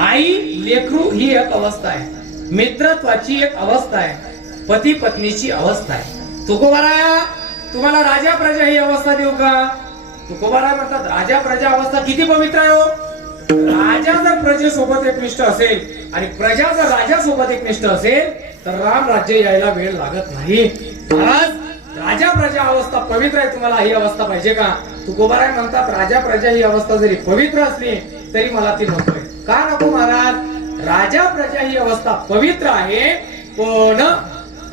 आई लेकरू ही एक अवस्था आहे, मित्रत्वाची एक अवस्था आहे, पती पत्नीची अवस्था आहे. तुकोबाराया तुम्हाला राजा प्रजा ही अवस्था देऊ का? तुकोबाराय म्हणतात राजा प्रजा अवस्था किती पवित्र आहे हो. राजा जर प्रजेसोबत एकनिष्ठ असेल आणि प्रजा जर राजासोबत एकनिष्ठ असेल तर राम राज्य यायला वेळ लागत नाही. महाराज राजा प्रजा अवस्था पवित्र आहे, तुम्हाला ही अवस्था पाहिजे का? तुकोबाराय म्हणतात राजा प्रजा ही अवस्था जरी पवित्र असली तरी मला ती नकोय. का नको महाराज? राजा प्रजा ही अवस्था पवित्र आहे, पण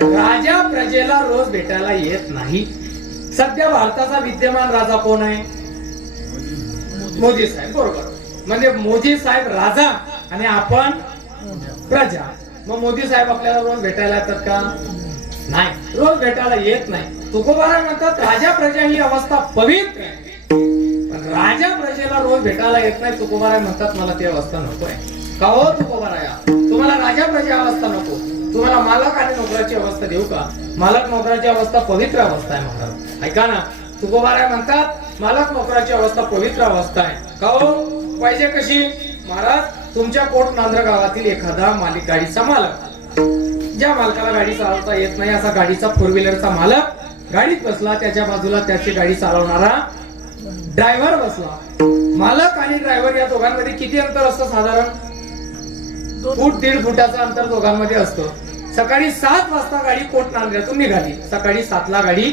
राजा प्रजेला रोज भेटायला येत नाही. सध्या भारताचा विद्यमान राजा कोण आहे? मोदी साहेब. बरोबर. म्हणजे मोदी साहेब राजा आणि आपण प्रजा. मग मोदी साहेब आपल्याला रोज भेटायला येतात का? नाही, रोज भेटायला येत नाही. तुकोबाराय म्हणतात राजा प्रजा ही अवस्था पवित्र आहे, पण राजा प्रजेला रोज भेटायला येत नाही. तुकोबाराय म्हणतात मला ती अवस्था नको आहे. का हो तुकोबाराया? तुम्हाला राजा प्रजा अवस्था नको, तुम्हाला मालक आणि नोकराची अवस्था देऊ का? मालक नोकराची अवस्था पवित्र अवस्था आहे महाराज. ऐका ना, तुकोबाराय म्हणतात मालक नोकराची अवस्था पवित्र अवस्था आहे. का हो? पाहिजे कशी? महाराज तुमच्या कोट नांद्र गावातील एखादा मालिक गाडीचा मालक, ज्या मालकाला गाडी चालवता येत नाही असा गाडीचा फोर व्हीलरचा मालक गाडीत बसला, त्याच्या बाजूला त्याची गाडी चालवणारा ड्रायव्हर बसला. मालक आणि ड्रायव्हर या दोघांमध्ये किती अंतर असतं? साधारण फूट 1.5 फुटाचं अंतर दोघांमध्ये असतं. सकाळी 7 वाजता गाडी कोट नांद्र्यातून निघाली. सकाळी 7 ला गाडी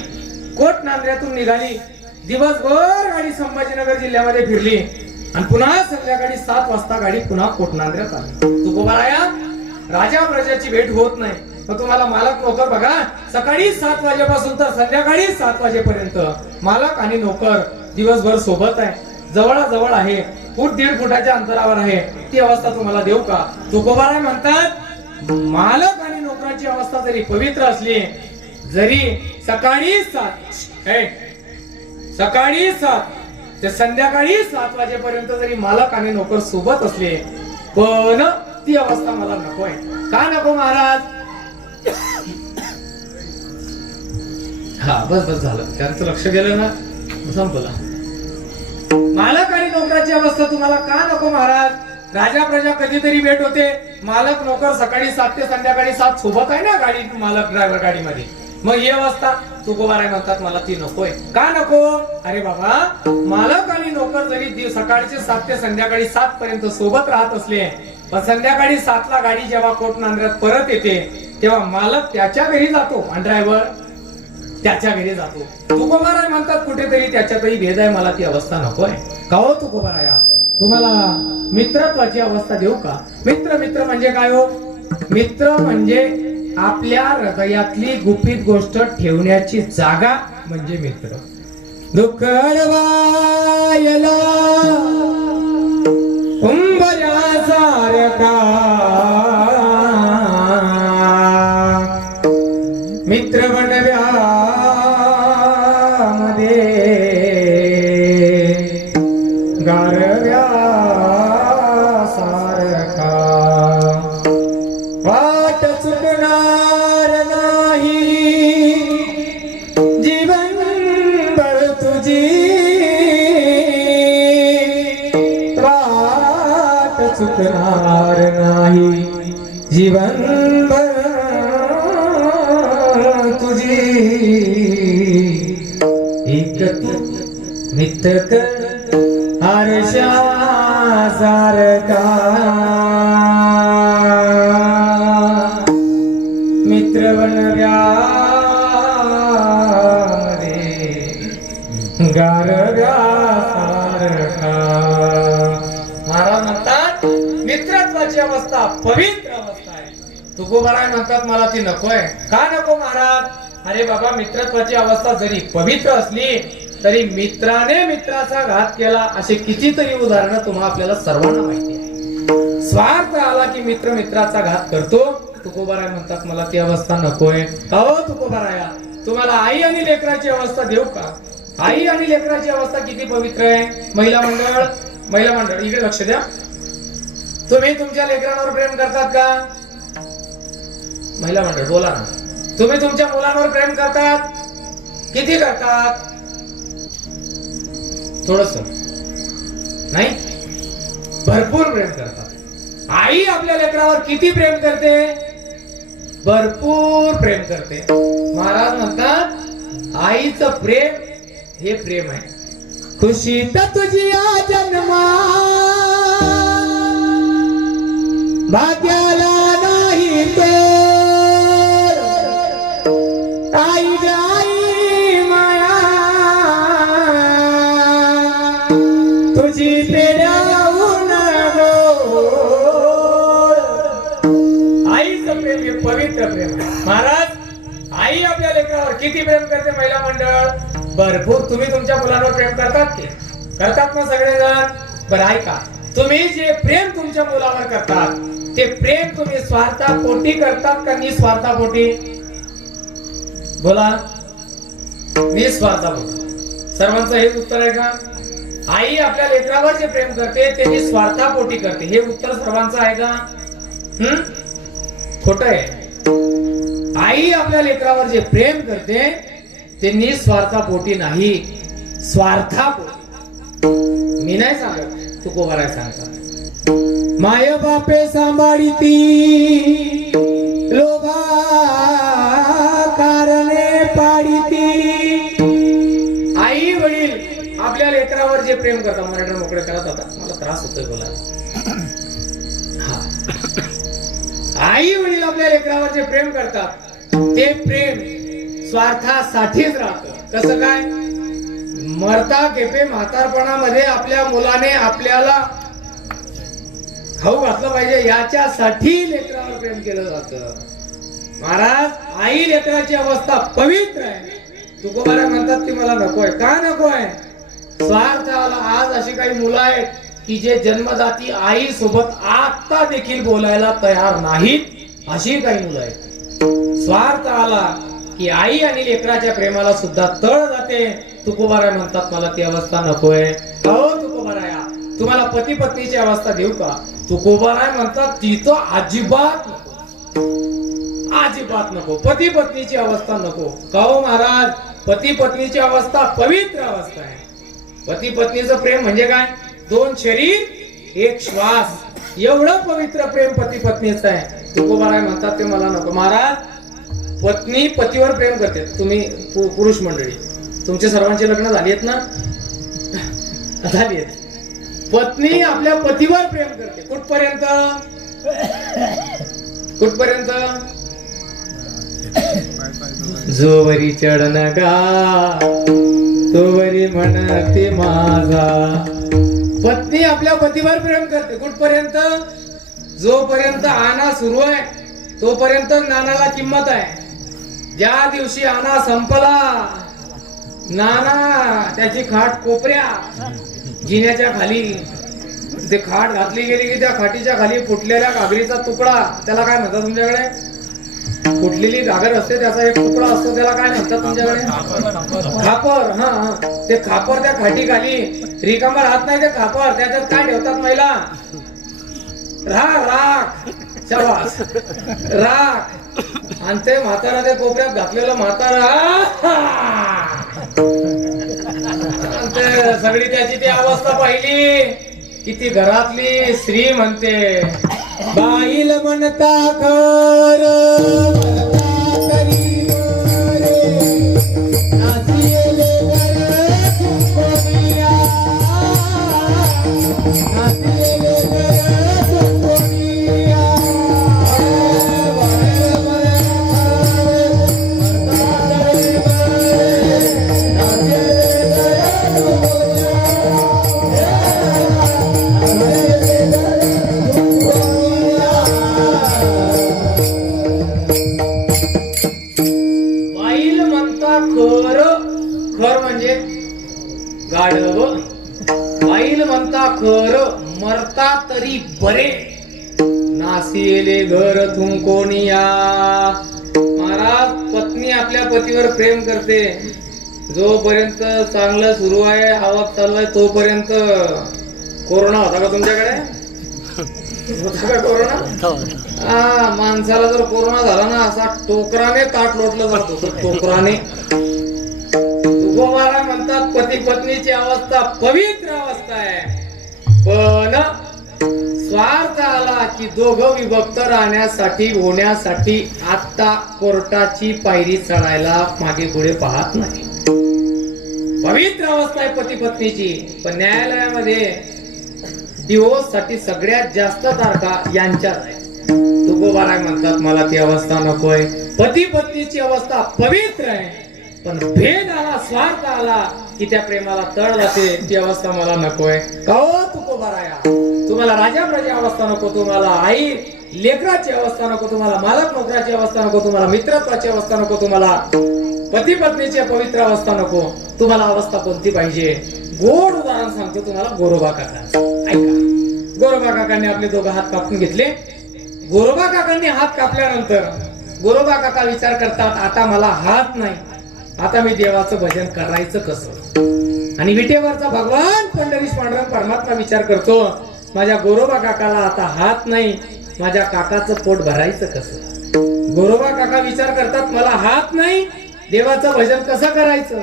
कोट नांद्र्यातून निघाली. दिवसभर गाडी संभाजीनगर जिल्ह्यामध्ये फिरली आणि पुन्हा संध्याकाळी 7 वाजता गाडी पुन्हा कोट नांद्र्यात आली. तुकोबाराया राजा प्रजाची भेट होत नाही. मग तुम्हाला मालक नोकर बघा, सकाळी 7 वाजेपासून तर संध्याकाळी 7 वाजेपर्यंत मालक आणि नोकर दिवसभर सोबत आहे, जवळजवळ आहे, फूट 1.5 फुटाच्या अंतरावर आहे. ती अवस्था तुम्हाला देऊ का? तुकोबाराय म्हणतात मालक आणि नोकराची अवस्था जरी पवित्र असली, जरी सकाळी 7 ते संध्याकाळी 7 वाजेपर्यंत जरी मालक आणि नोकर सोबत असले, पण ती अवस्था मला नकोय. का नको महाराज? हा बस झालं, त्यांचं लक्ष गेलं ना, संपला. मालक आणि नोकराची अवस्था तुम्हाला का नको महाराज? राजा प्रजा कधीतरी भेट होते, मालक नोकर सकाळी 7 ते संध्याकाळी 7 सोबत आहे ना गाडी, मालक ड्रायव्हर गाडीमध्ये. मग ही अवस्था तुकोबाराय म्हणतात मला ती नकोय. का नको? अरे बाबा मालक आणि नोकर जरी सकाळचे 7 ते संध्याकाळी 7 पर्यंत सोबत राहत असले, पण संध्याकाळी 7 ला गाडी जेव्हा कोट नांद्र्यात परत येते तेव्हा मालक त्याच्या घरी जातो आणि ड्रायव्हर त्याच्या घरी जातो. तुकोबाराय म्हणतात कुठेतरी त्याच्यातही भेद आहे, मला ती अवस्था नकोय. का हो तुकोबाराया? तुम्हाला मित्रत्वाची अवस्था देऊ का? मित्र म्हणजे काय हो? मित्र म्हणजे आपल्या हृदयातली गुपित गोष्ट ठेवण्याची जागा म्हणजे मित्र. दुःख अडवायला उंबऱ्यासारखा मित्र बनव्यामध्ये गारव्यासारखा वाट चुकणार नाही जीवनभर तुझी, वाट चुकणार नाही जीवनभर तुझी. एक तू मित्र कर आरशासारखा मित्र बनव्यामध्ये गारव्यासारखा. महाराज म्हणतात मित्रत्वाची अवस्था पवित्र अवस्था आहे. तुकोबाराय म्हणतात मला ती नकोय. का नको महाराज? अरे बाबा मित्रत्वाची अवस्था जरी पवित्र असली तरी मित्राने मित्राचा घात केला असे कितीतरी उदाहरणं तुम्हाला आपल्याला सर्वांना माहिती आहे. स्वार्थ आला की मित्र मित्राचा घात करतो. तुकोबाराय म्हणतात मला ती अवस्था नकोय. का हो तुकोबाराया? तुम्हाला आई आणि लेकराची अवस्था देऊ का? आई आणि लेकराची अवस्था किती पवित्र आहे. महिला मंडळ इकडे लक्ष द्या. तुम्ही तुमच्या लेकरांवर प्रेम करतात का? महिला मंडळ बोला ना. तुम्ही तुमच्या मुलांवर प्रेम करतात? किती करतात? थोडस नाही, भरपूर प्रेम करतात. आई आपल्या लेकरावर किती प्रेम करते? भरपूर प्रेम करते. महाराज म्हणतात आईचं प्रेम हे प्रेम आहे. खुशीत तुझी जन्मा भाग्याला नाही तो आई आई माया तुझी पेड्याहून आईचं प्रेम हे पवित्र प्रेम आहे. महाराज आई आपल्या लेकरावर किती प्रेम करते? महिला मंडळ भरपूर. तुम्ही तुमच्या मुलांवर प्रेम करतात की करतात ना सगळेजण? बरं ऐका, तुम्ही जे प्रेम तुमच्या मुलावर करतात ते प्रेम तुम्ही स्वार्थापोटी करतात का निस्वार्थापोटी? बोला. निस्वार्थापोटी. सर्वांचं हेच उत्तर आहे का? आई आपल्या लेकरावर जे प्रेम करते ते निस्वार्थापोटी करते. हे उत्तर सर्वांचं आहे का? खोट आहे. आई आपल्या लेकरावर जे प्रेम करते ते निस्वार्थापोटी नाही, स्वार्थापोटी. मी नाही सांगत, तुकोबाराय सांगतात. माय बापे सांभाळीती लोभा कारणे पाडिती. आई वडील आपल्या लेकरावर जे प्रेम करतात, मराठी मोकळे करत होता, मला त्रास होतोय बोलायला. आई वडील आपल्या लेकरावर जे प्रेम करतात ते प्रेम स्वार्थासाठीच राहतं. कसं काय? मरता केपे म्हातारपणामध्ये आपल्या मुलाने आपल्याला खाऊ घातलं पाहिजे याच्यासाठी लेकरावर प्रेम केलं जातं. महाराज आई लेकराची अवस्था पवित्र आहे. तुकोबारा म्हणतात ती मला नको आहे. का नको आहे? स्वार्थाला. आज अशी काही मुलं आहेत की जे जन्मदाती आई सोबत आता देखील बोलायला तयार नाहीत. अशी काही मुलं आहेत. स्वार्थ आला की आई आणि लेकराच्या प्रेमाला सुद्धा तळ जाते. तुकोबाराय म्हणतात मला ती अवस्था नकोय. हो तुकोबाराया, तुम्हाला पती पत्नीची अवस्था देऊ का? तुकोबाराय म्हणतात ती तो अजिबात नको, अजिबात नको. पती पत्नीची अवस्था नको. का हो महाराज? पती पत्नीची अवस्था पवित्र अवस्था आहे. पती पत्नीचं प्रेम म्हणजे काय? दोन शरीर एक श्वास, एवढं पवित्र प्रेम पती पत्नीचं आहे. तुकोबाराय म्हणतात ते मला नको. महाराज पत्नी पतीवर प्रेम करते. तुम्ही पुरुष मंडळी तुमचे सर्वांचे लग्न झाली आहेत ना? झाली आहेत. पत्नी आपल्या पतीवर प्रेम करते. कुठपर्यंत? कुठपर्यंत? जोवरी चढन गा तोवरी म्हणते माझा. पत्नी आपल्या पतीवर प्रेम करते. कुठपर्यंत? जोपर्यंत आना सुरू आहे तोपर्यंत नानाला किंमत आहे. ज्या दिवशी आना संपला, नाना त्याची खाट कोपऱ्या जिन्याच्या खाली, ते खाट घातली गेली की त्या खाटीच्या खाली फुटलेल्या घागरीचा तुकडा, त्याला काय म्हणतात तुमच्याकडे? फुटलेली घागर असते त्याचा एक तुकडा असतो, त्याला काय म्हणतात तुमच्याकडे? खापर. हा, ते खापर त्या खाटी खाली रिकामा राहत नाही. ते खापर त्याच्यात काय ठेवतात महिला? राख. शाबास, राख. आणि ते म्हातारा त्या कोपऱ्यात घातलेलं म्हातारा, ते सगळी त्याची ती अवस्था पाहिली किती घरातली स्त्री म्हणते बाईल म्हणता खर बाईल म्हणता खर मरता तरी बरे नासिले घर थुंकोनिया. महाराज पत्नी आपल्या पतीवर प्रेम करते. जोपर्यंत चांगलं सुरू आहे, आवक चालू आहे, तोपर्यंत. कोरोना होता का तुमच्याकडे? होता का कोरोना? माणसाला जर कोरोना झाला ना, असा टोकराने ताट लोटलं जातो. टोकराने. तुकोबाराय म्हणतात पती पत्नीची अवस्था पवित्र अवस्था आहे. पण स्वार्थ आला की दोघं विभक्त राहण्यासाठी होण्यासाठी आता कोर्टाची पायरी चढायला मागे पुढे पाहत नाही. पवित्र अवस्था आहे पती पत्नीची, पण न्यायालयामध्ये डिवोर्स साठी सगळ्यात जास्त तारखा यांच्याच आहे. तुकोबाराय म्हणतात मला ती अवस्था नकोय. पती पत्नीची अवस्था पवित्र आहे, पण भेद आला, स्वार्थ आला की त्या प्रेमाला तळ जाते. ती अवस्था मला नकोय. का हो तुकोबाराया, तुम्हाला राजा प्रजा अवस्था नको, तुम्हाला आई लेकराची अवस्था नको, तुम्हाला मालक नोकराची अवस्था नको, तुम्हाला मित्रत्वाची अवस्था नको, तुम्हाला पती पत्नीची पवित्र अवस्था नको. तुम्हाला अवस्था कोणती पाहिजे? गोड उदाहरण सांगतो तुम्हाला, गोरोबा काका. ऐका, गोरोबा काकांनी आपले दोघं हात कापून घेतले. गोरोबा काकांनी हात कापल्यानंतर गोरोबा काका विचार करतात, आता मला हात नाही, आता मी देवाचं भजन करायचं कसं? आणि विटेवरचा भगवान पंढरीश पांडुरंग परमात्मा विचार करतो, माझ्या गोरोबा काकाला आता हात नाही, माझ्या काकाचं पोट भरायचं कसं? गोरोबा काका विचार करतात, मला हात नाही, देवाचं भजन कसं करायचं?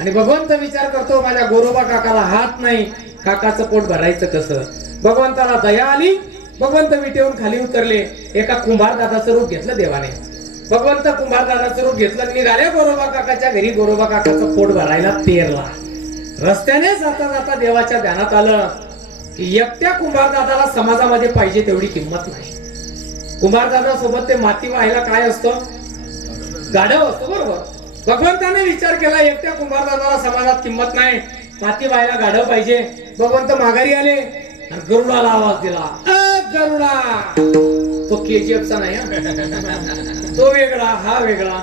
आणि भगवंत विचार करतो, माझ्या गोरोबा काकाला हात नाही, काकाचं पोट भरायचं कसं? भगवंताला दया आली. भगवंत विटेवरून खाली उतरले. एका कुंभार दादाचं रूप घेतलं देवाने. भगवंत कुंभार दादाचं रूप घेतलं, निघाले गोरोबा काकाच्या घरी. गोरोबा काकाचं पोट भरायला तेरला. रस्त्याने जाता जाता देवाच्या ध्यानात आलं की एकट्या कुंभार दादाला समाजामध्ये पाहिजे तेवढी किंमत नाही. कुंभार दादा सोबत ते माती व्हायला काय असतं? गाढव असतो, बरोबर. भगवंताने विचार केला, एकट्या कुंभार दादाला समाजात किंमत नाही, माती व्हायला गाढव पाहिजे. भगवंत माघारी आले आणि गरुडाला आवाज दिला, गरुडा. तो केजीएफचा नाही, तो वेगळा, हा वेगळा.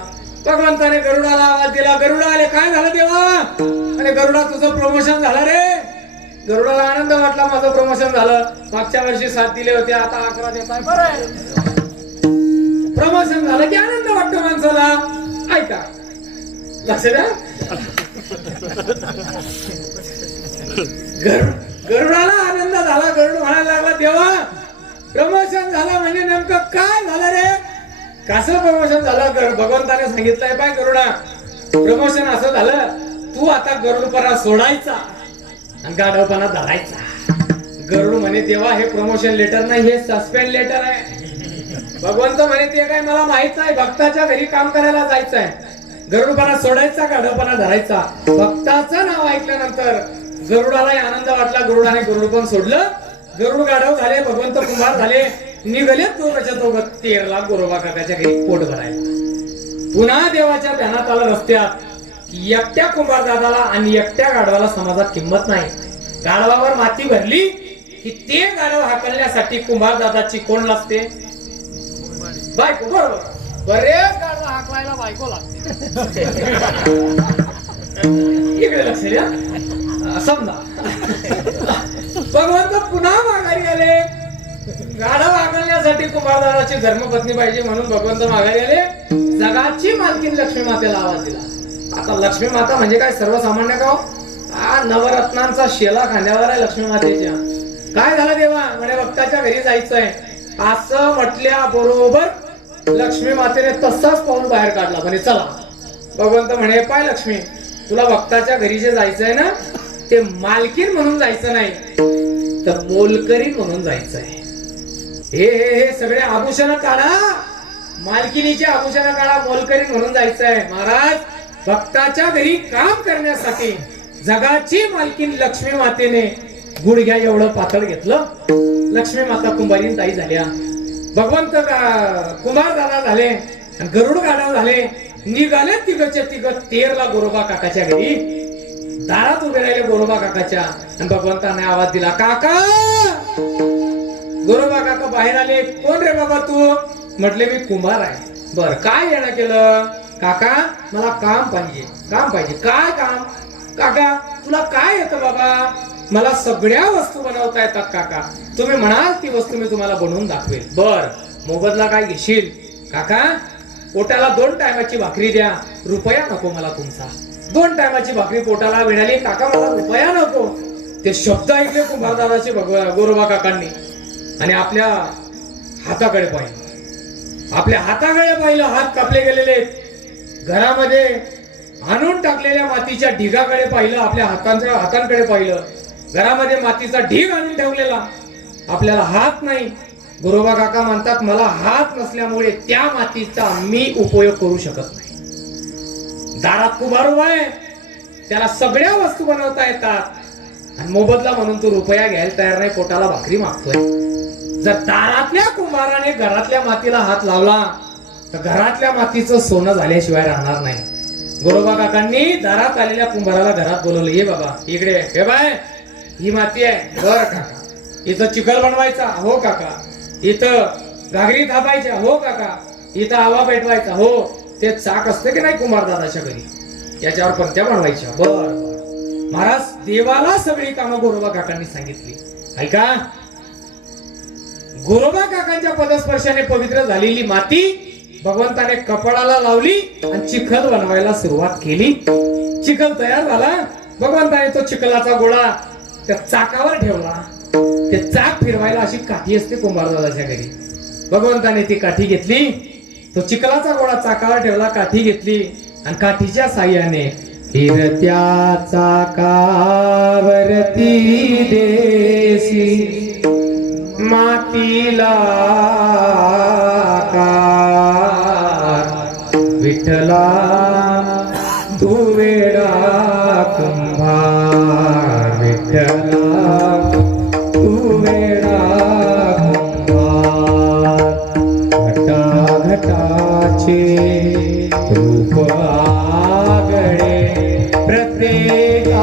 भगवंताने गरुडाला आवाज दिला, गरुडा आले. काय झालं देवा? आणि गरुडा तुझं प्रमोशन झालं रे. गरुडाला आनंद वाटला, माझं प्रमोशन झालं. मागच्या वर्षी 7 दिले होते, आता 11 देत आहे. बरं आहे, प्रमोशन झालं की आनंद वाटतो माणसाला. ऐका, लक्ष द्या. गरुडाला आनंद झाला. गरुड म्हणायला लागला, देवा प्रमोशन झालं म्हणजे नेमकं काय झालं रे? कसं प्रमोशन झालं? भगवंताने सांगितलंय, पाय गरुडा, प्रमोशन असं झालं, तू आता गरुडपणा सोडायचा आणि गाढवपणा धरायचा. गरुड म्हणे, देवा हे प्रमोशन लेटर नाही, हे सस्पेंड लेटर आहे. भगवंत म्हणे, ते काय मला माहित नाही, भक्ताच्या घरी काम करायला जायचंय. गरुडपणा सोडायचा, गाढवपणा धरायचा. भक्ताचं नाव ऐकल्यानंतर गरुडालाही आनंद वाटला. गरुडाने गरुड पण सोडलं. गरुड गाढव झाले, भगवंत कुंभार झाले. निघाले दोघांच्या दोघं 13 गोरोबा काकाच्या घरी पोट भरायला. पुन्हा देवाच्या ध्यानात आलं रस्त्यात की एकट्या कुंभार दादाला आणि एकट्या गाढवाला समाजात किंमत नाही. गाढवावर माती भरली की ते गाढव हाकलण्यासाठी कुंभार दादाची कोण लागते? बायको, बरोबर. बरेच गाढव हाकलायला बायको लागते. इकडे लक्ष द्या. समजा भगवंत पुन्हा माघारी आले. गाढव हाकलण्यासाठी कुंभारदादाची धर्मपत्नी पाहिजे म्हणून भगवंत माघारी आले. जगाची मालकीन लक्ष्मी मातेला आवाज दिला. आता लक्ष्मी माता म्हणजे काय सर्वसामान्य का? हा नवरत्नांचा शेला खांद्यावर आहे लक्ष्मी मातेच्या. काय झालं देवा? म्हणे भक्ताच्या घरी जायचंय. असं म्हटल्या बरोबर लक्ष्मी मातेने तसाच पाऊल बाहेर काढला. म्हणे चला. भगवंत म्हणे, पाय लक्ष्मी, तुला भक्ताच्या घरी जे जायचंय ना, ते मालकीन म्हणून जायचं नाही, तर मोलकरी म्हणून जायचंय. हे सगळे आभूषण काढा, मालकिनीचे आभूषण काढा, मोलकरी म्हणून जायचंय. महाराज, भक्ताच्या घरी काम करण्यासाठी जगाची मालकीन लक्ष्मी मातेने गुडघ्या एवढं पातळ घेतलं. लक्ष्मी माता कुंभारीन ताई झाल्या. भगवंत कुंभार दादा झाले. गरुड गाढव झाले. निघाले तिघच्या तिघ 13 गोरोबा काकाच्या घरी. दारात उभे राहिले गोरोबा काकाच्या. आणि भगवंताने आवाज दिला, काका. गोरोबा काका बाहेर आले. कोण रे बाबा तू? म्हटले, मी कुंभार आहे. बर, काय येणं केलं? काका, मला काम पाहिजे. काम पाहिजे. काय काम? काका, तुला काय येतं बाबा? मला सगळ्या वस्तू बनवता येतात काका. तुम्ही म्हणाल ती वस्तू मी तुम्हाला बनवून दाखवेल. बर, मोबदला काय घेशील? काका, पोटाला 2 टायमाची भाकरी द्या. रुपया नको मला तुमचा. 2 टायमाची भाकरी पोटाला मिळाली. काका, मला रुपया नको. ते शब्द ऐकले कुंभारदादाचे गोरोबा काकांनी आणि आपल्या हाताकडे पाहिलं. आपल्या हाताकडे पाहिलं. हात कापले गेलेले. घरामध्ये आणून टाकलेल्या मातीच्या ढिगाकडे पाहिलं. आपल्या हातांकडे पाहिलं. घरामध्ये मातीचा ढीग आणून ठेवलेला. आपल्याला हात नाही. गुरुबा काका म्हणतात मला हात नसल्यामुळे त्या मातीचा मी उपयोग करू शकत नाही. दारात कुंभार उभा आहे, त्याला सगळ्या वस्तू बनवता येतात आणि मोबदला म्हणून तो रुपया घ्यायला तयार नाही, पोटाला भाकरी मागतोय. जर दारातल्या कुंभाराने घरातल्या मातीला हात लावला तर घरातल्या मातीचं सोनं झाल्याशिवाय राहणार नाही. गुरुबा काकांनी दारात आलेल्या कुंभाराला घरात बोलवलं. ये बाबा इकडे, हे बाय ही माती आहे. बर काका. इथं चिखल बनवायचा. हो काका. इथं घागरी थापायच्या. हो काका. इथं आवा पेटवायचा. हो. ते चाक असते की नाही कुंभार दादाच्या घरी, याच्यावर पंत्या बनवायच्या. बर महाराज, देवाला सगळी कामं गुरुबा काकांनी सांगितली. ऐका, गुरुबा काकांच्या पदस्पर्शाने पवित्र झालेली माती भगवंताने कपाळाला लावली आणि चिखल बनवायला सुरुवात केली. चिखल तयार झाला. भगवंताने तो चिखलाचा गोळा त्या चाकावर ठेवला. ते चाक फिरवायला अशी काठी असते कुंभारदादाच्या घरी. भगवंताने ती काठी घेतली, तो चिखलाचा गोळा चाकावर ठेवला, काठी घेतली आणि काठीच्या साह्याने फिरत्या चाकावरती देसी मातीला विठ्ठला तू वेडा कुंभार. विठ्ठला तू वेडा कुंभार. घटा घटाचे रूप आगळे प्रत्येकाचे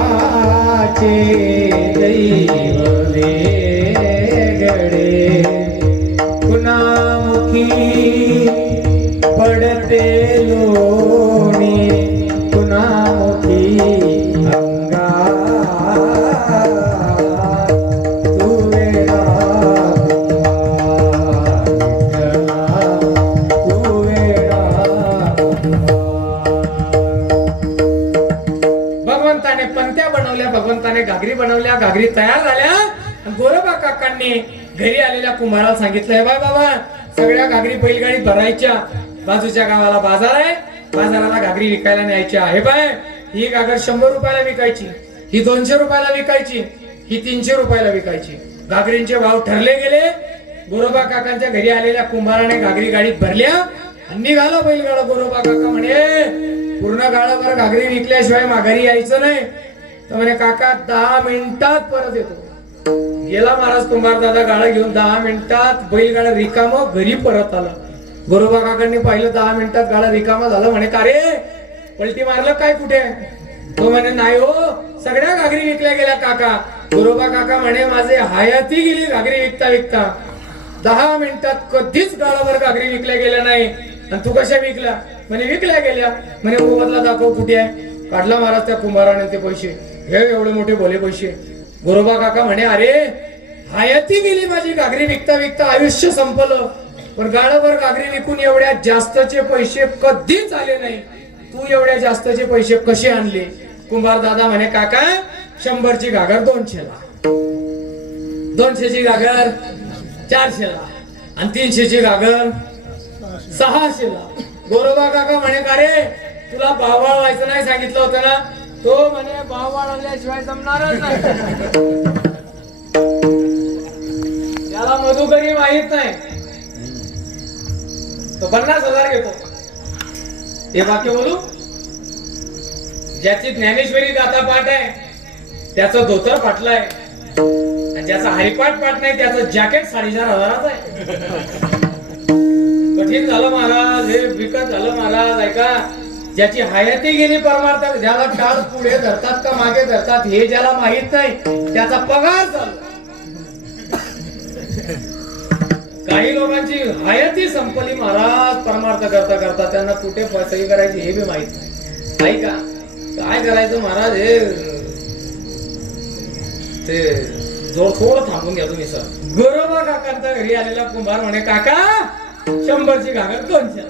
दैव वेगळे. कुणामुखी पडते लोणी कुणामुखी अंगा तू वेडा तू वेडा. भगवंताने पंत्या बनवल्या, भगवंताने घागरी बनवल्या, घागरी तयार झाल्या. गोरोबा काकांनी घरी आलेल्या कुंभाराला सांगितलं, हे बाबा सगळ्या घागरी बैलगाडीत भरायच्या. बाजूच्या गावाला बाजार आहे, बाजाराला घागरी विकायला न्यायच्या. हे बाय ही घागर 100 रुपयाला विकायची, ही 200 रुपयाला विकायची, ही 300 रुपयाला विकायची. घागरींचे भाव ठरले गेले. गोरोबा काकांच्या घरी आलेल्या कुंभाराने घागरी गाडीत भरल्या आणि निघाला बैलगाडा. गोरोबा काका म्हणे पूर्ण गाडाभर घागरी विकल्याशिवाय माघारी यायचं नाही. तर म्हणे काका 10 मिनिटात परत येतो. गेला महाराज कुंभार दादा गाडा घेऊन. 10 मिनिटात बैलगाडा रिकामा घरी परत आला. गोरोबा काकांनी पाहिलं 10 मिनिटात गाडा रिकामा झाला. म्हणे का रे पलटी मारलं काय कुठे? तो म्हणे नाही हो, सगळ्या घागरी विकल्या गेल्या काका. गोरोबा काका म्हणे माझे हयाती गेली घागरी विकता विकता. 10 मिनिटात कधीच गाडाभर घागरी विकल्या गेल्या नाही. आणि तू कशा विकल्या? म्हणे विकल्या गेल्या. म्हणे मोबदला दाखव कुठे आहे? काढला महाराज त्या कुंभाराने ते पैसे. हे एवढे मोठे भोले पैसे. गोरोबा काका म्हणे अरे हयाती गेली माझी घागरी विकता विकता, आयुष्य संपलं. पण गाडाभर घागरी विकून एवढ्या जास्तचे पैसे कधीच आले नाही. तू एवढ्या जास्तचे पैसे कसे आणले? कुंभार दादा म्हणे काका 100ची घागर 200ला, 200ची घागर 400ला आणि 300ची घागर 600ला. गोरोबा काका म्हणे का रे तुला भाव वाढवायचं नाही सांगितलं होतं ना? तो म्हणे भाव वाढवल्याशिवाय जमणारच नाही. त्याला मधुकरी माहित नाही. तो 50,000 घेतो. हे वाक्य बोलू, ज्याची ज्ञानेश्वरी गाथा पाठ आहे त्याचं धोतर फाटलंय आणि ज्याचा हरिपाठ पाठ नाही त्याचं जॅकेट 4,500 आहे. कठीण झालं महाराज, हे विकत झालं महाराज. ऐका, ज्याची हयाती गेली परमार्थ, ज्याला काळ पुढे धरतात का मागे धरतात हे ज्याला माहित नाही त्याचा पगार झाला. काही लोकांची हयाती संपली महाराज परमार्थ करता करता, त्यांना कुठे सही करायची हे बी माहित नाही. ऐका काय करायचं महाराज, हे ते जोड थोडं थांबून घ्या तुम्ही सर. गोरोबा काकांच्या घरी आलेला कुंभार म्हणे काका 100ची घागर 200ला,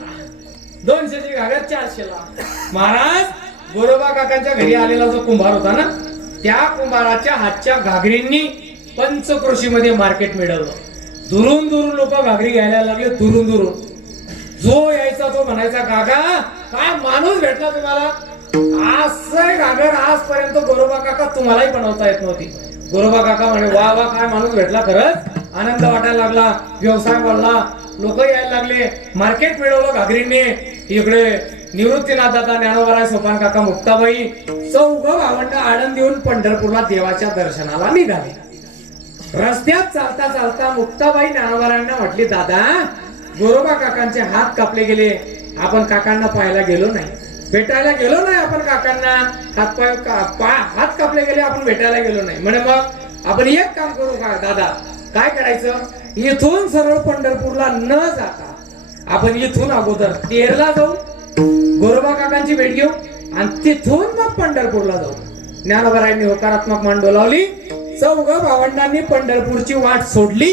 200ची घागर 400ला. महाराज गोरोबा काकांच्या घरी आलेला जो कुंभार होता ना, त्या कुंभाराच्या हातच्या घागरींनी पंचक्रोशीमध्ये मार्केट मिळवलं. दुरून दुरून लोक घागरी घ्यायला लागले, दुरून दुरून. जो यायचा तो म्हणायचा काका काय माणूस भेटला तुम्हाला? असं घागर आजपर्यंत गोरोबा काका तुम्हालाही बनवता येत नव्हती. गोरोबा काका म्हणे वा वा काय माणूस भेटला खरंच. आनंद वाटायला लागला, व्यवसाय वाढला, लोक यायला लागले, मार्केट मिळवलं घागरीने. इकडे निवृत्तीनाथ दादा, ज्ञानोबा, सोपान काका, मुक्ताबाई चौघ भावंड आनंद देऊन पंढरपूरला देवाच्या दर्शनाला निघाले. रस्त्यात चालता चालता मुक्ताबाई ज्ञानोबारांना म्हटली, दादा गोरोबा काकांचे हात कापले गेले, आपण काकांना पाहायला गेलो नाही, भेटायला गेलो नाही, आपण काकांना हात कापले गेले, आपण भेटायला गेलो नाही. म्हणे मग आपण एक काम करू का दादा, काय करायचं, इथून सरळ पंढरपूरला न जाता आपण इथून अगोदर तेरला जाऊ, गोरोबा काकांची भेट घेऊ आणि तिथून मग पंढरपूरला जाऊ. ज्ञानोबारायांनी होकारात्मक मान डोलावली. चौघ भावंडांनी पंढरपूरची वाट सोडली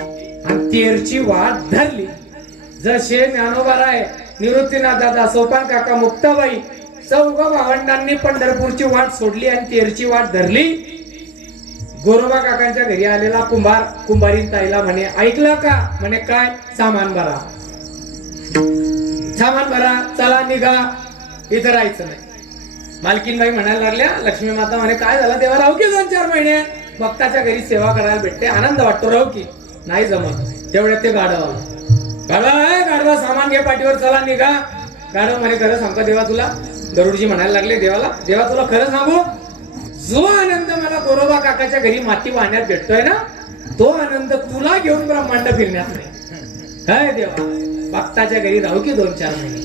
आणि तेरची वाट धरली. जसे ज्ञानोबाराय, निवृत्तीनाथ दादा, सोपान काका, मुक्ताबाई चौघ भावंडांनी पंढरपूरची वाट सोडली आणि तेरची वाट धरली. गोरोबा काकांच्या घरी आलेला कुंभारीन ताईला म्हणे, ऐकलं का? म्हणे काय? सामान भरा, सामान भरा, चला निघा, इथं राहायचं नाही. मालकीनबाई म्हणायला लागल्या, लक्ष्मी माता म्हणे काय झालं देवा, राहू की 2-4 महिने, भक्ताच्या घरी सेवा करायला भेटते, आनंद वाटतो, राहू की. नाही जमत. तेवढ्यात ते गाढवा सामान घे पाठीवर, चला निघा. गाढव म्हणे खरं सांगतो देवा तुला. गरुडजी म्हणायला लागले देवाला, देवा तुला खरं सांगू, जो आनंद मला गोरोबा काकाच्या घरी माती वाहण्यात भेटतोय ना, तो आनंद तुला घेऊन ब्रह्मांड फिरण्यात नाही. काय देवा, भक्ताच्या घरी राहू की 2-4 महिने.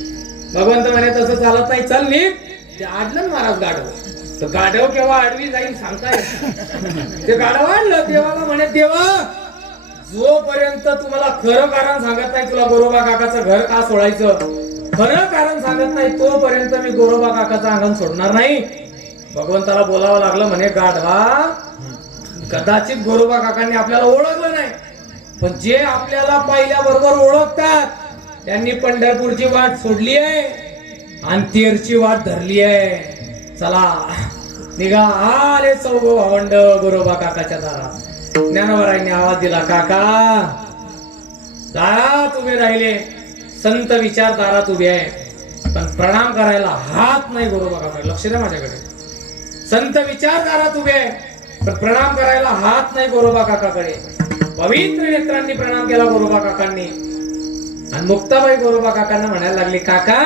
भगवंत म्हणे तसं चालत नाही, चल निघ. ते आडलं महाराज गाढव. तो गाढव केव्हा आडवी जाईल सांगता येत. ते गाढव आडलं देवाला, म्हणे देवा जोपर्यंत तुम्हाला खरं कारण सांगत नाही, तुला गोरोबा काकाचं घर का सोडायचं, खरं कारण सांगत नाही, तोपर्यंत मी गोरोबा काकाचं अंगण सोडणार नाही. भगवंताला बोलावं लागलं, म्हणे गाढवा कदाचित गोरोबा काकांनी आपल्याला ओळखलं नाही, पण जे आपल्याला पहिल्याबरोबर ओळखतात त्यांनी पंढरपूरची वाट सोडली आहे आणि तेरची वाट धरली आहे. चला निघा. आले चौघ भावंड गोरोबा काकाच्या दारात. ज्ञानोबारायांनी आवाज दिला, काका दारात उभे राहिले, संत विचार दारात उभे आहे, पण प्रणाम करायला हात नाही गोरोबा काका. लक्ष द्या माझ्याकडे. संत विचार दारात उभे आहे, पण प्रणाम करायला हात नाही गोरोबा काकाकडे. पवित्र नेत्रांनी प्रणाम केला गोरोबा काकांनी. आणि मुक्ताबाई गोरोबा काकांना म्हणायला लागली, काका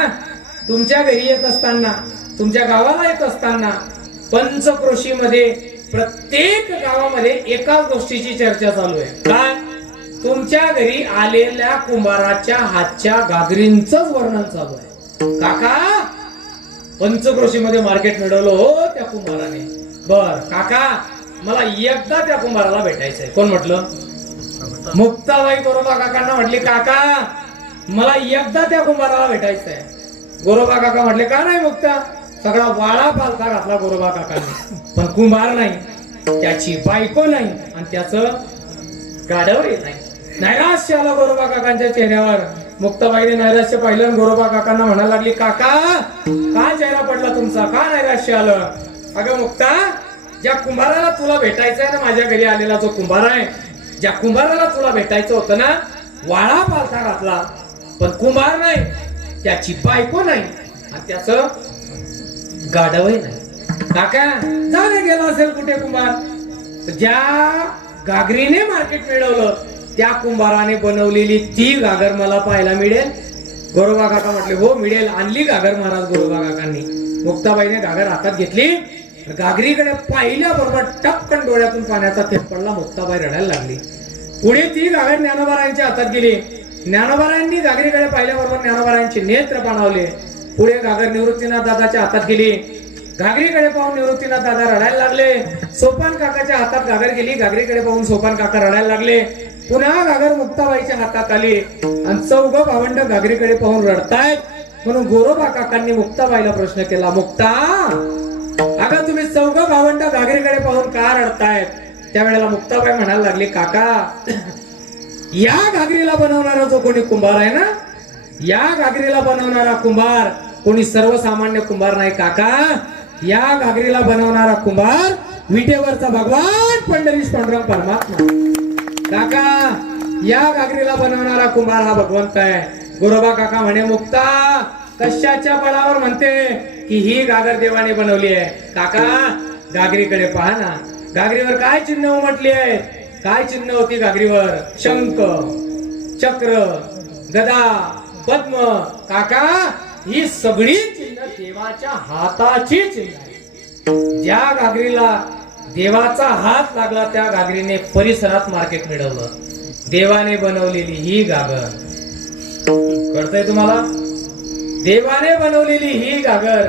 तुमच्या घरी येत असताना, तुमच्या गावाला येत असताना पंचक्रोशीमध्ये प्रत्येक गावामध्ये एकाच गोष्टीची चर्चा चालू आहे. काय? तुमच्या घरी आलेल्या कुंभाराच्या हातच्या घागरींचंच वर्णन चालू आहे. काका पंचक्रोशीमध्ये मार्केट मिळवलं हो त्या कुंभाराने. बर काका मला एकदा त्या कुंभाराला भेटायचंय. कोण म्हटलं? मुक्ताबाई गोरोबा काकांना म्हटली, काका मला एकदा त्या कुंभाराला भेटायचंय. गोरोबा काका म्हटले, का नाही मुक्ता? सगळा वाळा पालथा घातला गोरोबा काकांनी, पण कुंभार नाही, त्याची बायको नाही आणि त्याचं गाढवही नाही. नैराश्य आलं गोरोबा काकांच्या चेहऱ्यावर. मुक्ताबाईने नैराश्य पाहिलं, गोरोबा काकांना म्हणायला लागली, काका का चेहरा पडला तुमचा, का नैराश्य आलं? अगं मुक्ता, ज्या कुंभाराला तुला भेटायचंय ना, माझ्या घरी आलेला जो कुंभार आहे, ज्या कुंभाराला तुला भेटायचं होतं ना, वाळा पालथा घातला पण कुंभार नाही, त्याची बायको नाही आणि त्याचं गाढवही नाही. काका जाणे गेला असेल कुठे कुंभार? ज्या घागरीने मार्केट मिळवलं त्या कुंभाराने बनवलेली ती घागर मला पाहायला मिळेल? गोरोबा काका म्हटले, हो मिळेल. आणली घागर महाराज गोरोबा काकांनी. मुक्ताबाईने घागर हातात घेतली, घागरीकडे पाहिल्याबरोबर टपकन डोळ्यातून पाण्याचा थेंब पडला. मुक्ताबाई रडायला लागली. पुढे ती घागर ज्ञानोबारायांच्या हातात गेली. ज्ञानोबारायांनी घागरीकडे पाहिल्याबरोबर ज्ञानोबारायांचे नेत्र पाणावले. पुढे घागर निवृत्तीनाथ दादाच्या हातात गेली. घागरीकडे पाहून निवृत्तीनाथ दादा रडायला लागले. सोपान काकाच्या हातात घागर गेली. घागरीकडे पाहून सोपान काका रडायला लागले. पुन्हा घागर मुक्ताबाईच्या हातात आली आणि चौघ भावंड घागरीकडे पाहून रडतायत. म्हणून गोरोबा काकांनी मुक्ताबाईला प्रश्न केला, मुक्ता अगं तुम्ही चौघ भावंड घागरीकडे पाहून का रडतायत? त्यावेळेला मुक्ताबाई म्हणायला लागली, काका या घागरीला बनवणारा जो कोणी कुंभार आहे ना, या घागरीला बनवणारा कुंभार कोणी सर्वसामान्य कुंभार नाही. काका या घागरीला बनवणारा कुंभार विटेवरचा भगवान पंढरीश पांडुरंग परमात्मा. काका या घागरीला बनवणारा कुंभार हा भगवंत आहे. गोरोबा काका म्हणे, मुक्ता कशाच्या बळावर म्हणते की ही घागर देवाने बनवली आहे? काका घागरीकडे पहा ना, घागरीवर काय चिन्ह उमटली आहे? काय चिन्ह होती घागरीवर? शंख, चक्र, गदा, पद्म. काका, ही सगळी चिन्ह देवाच्या हाताची चिन्ह आहे. ज्या घागरीला देवाचा हात लागला त्या घागरीने परिसरात मार्केट मिळवलं. देवाने बनवलेली ही घागर, कळतंय तुम्हाला? देवाने बनवलेली ही घागर,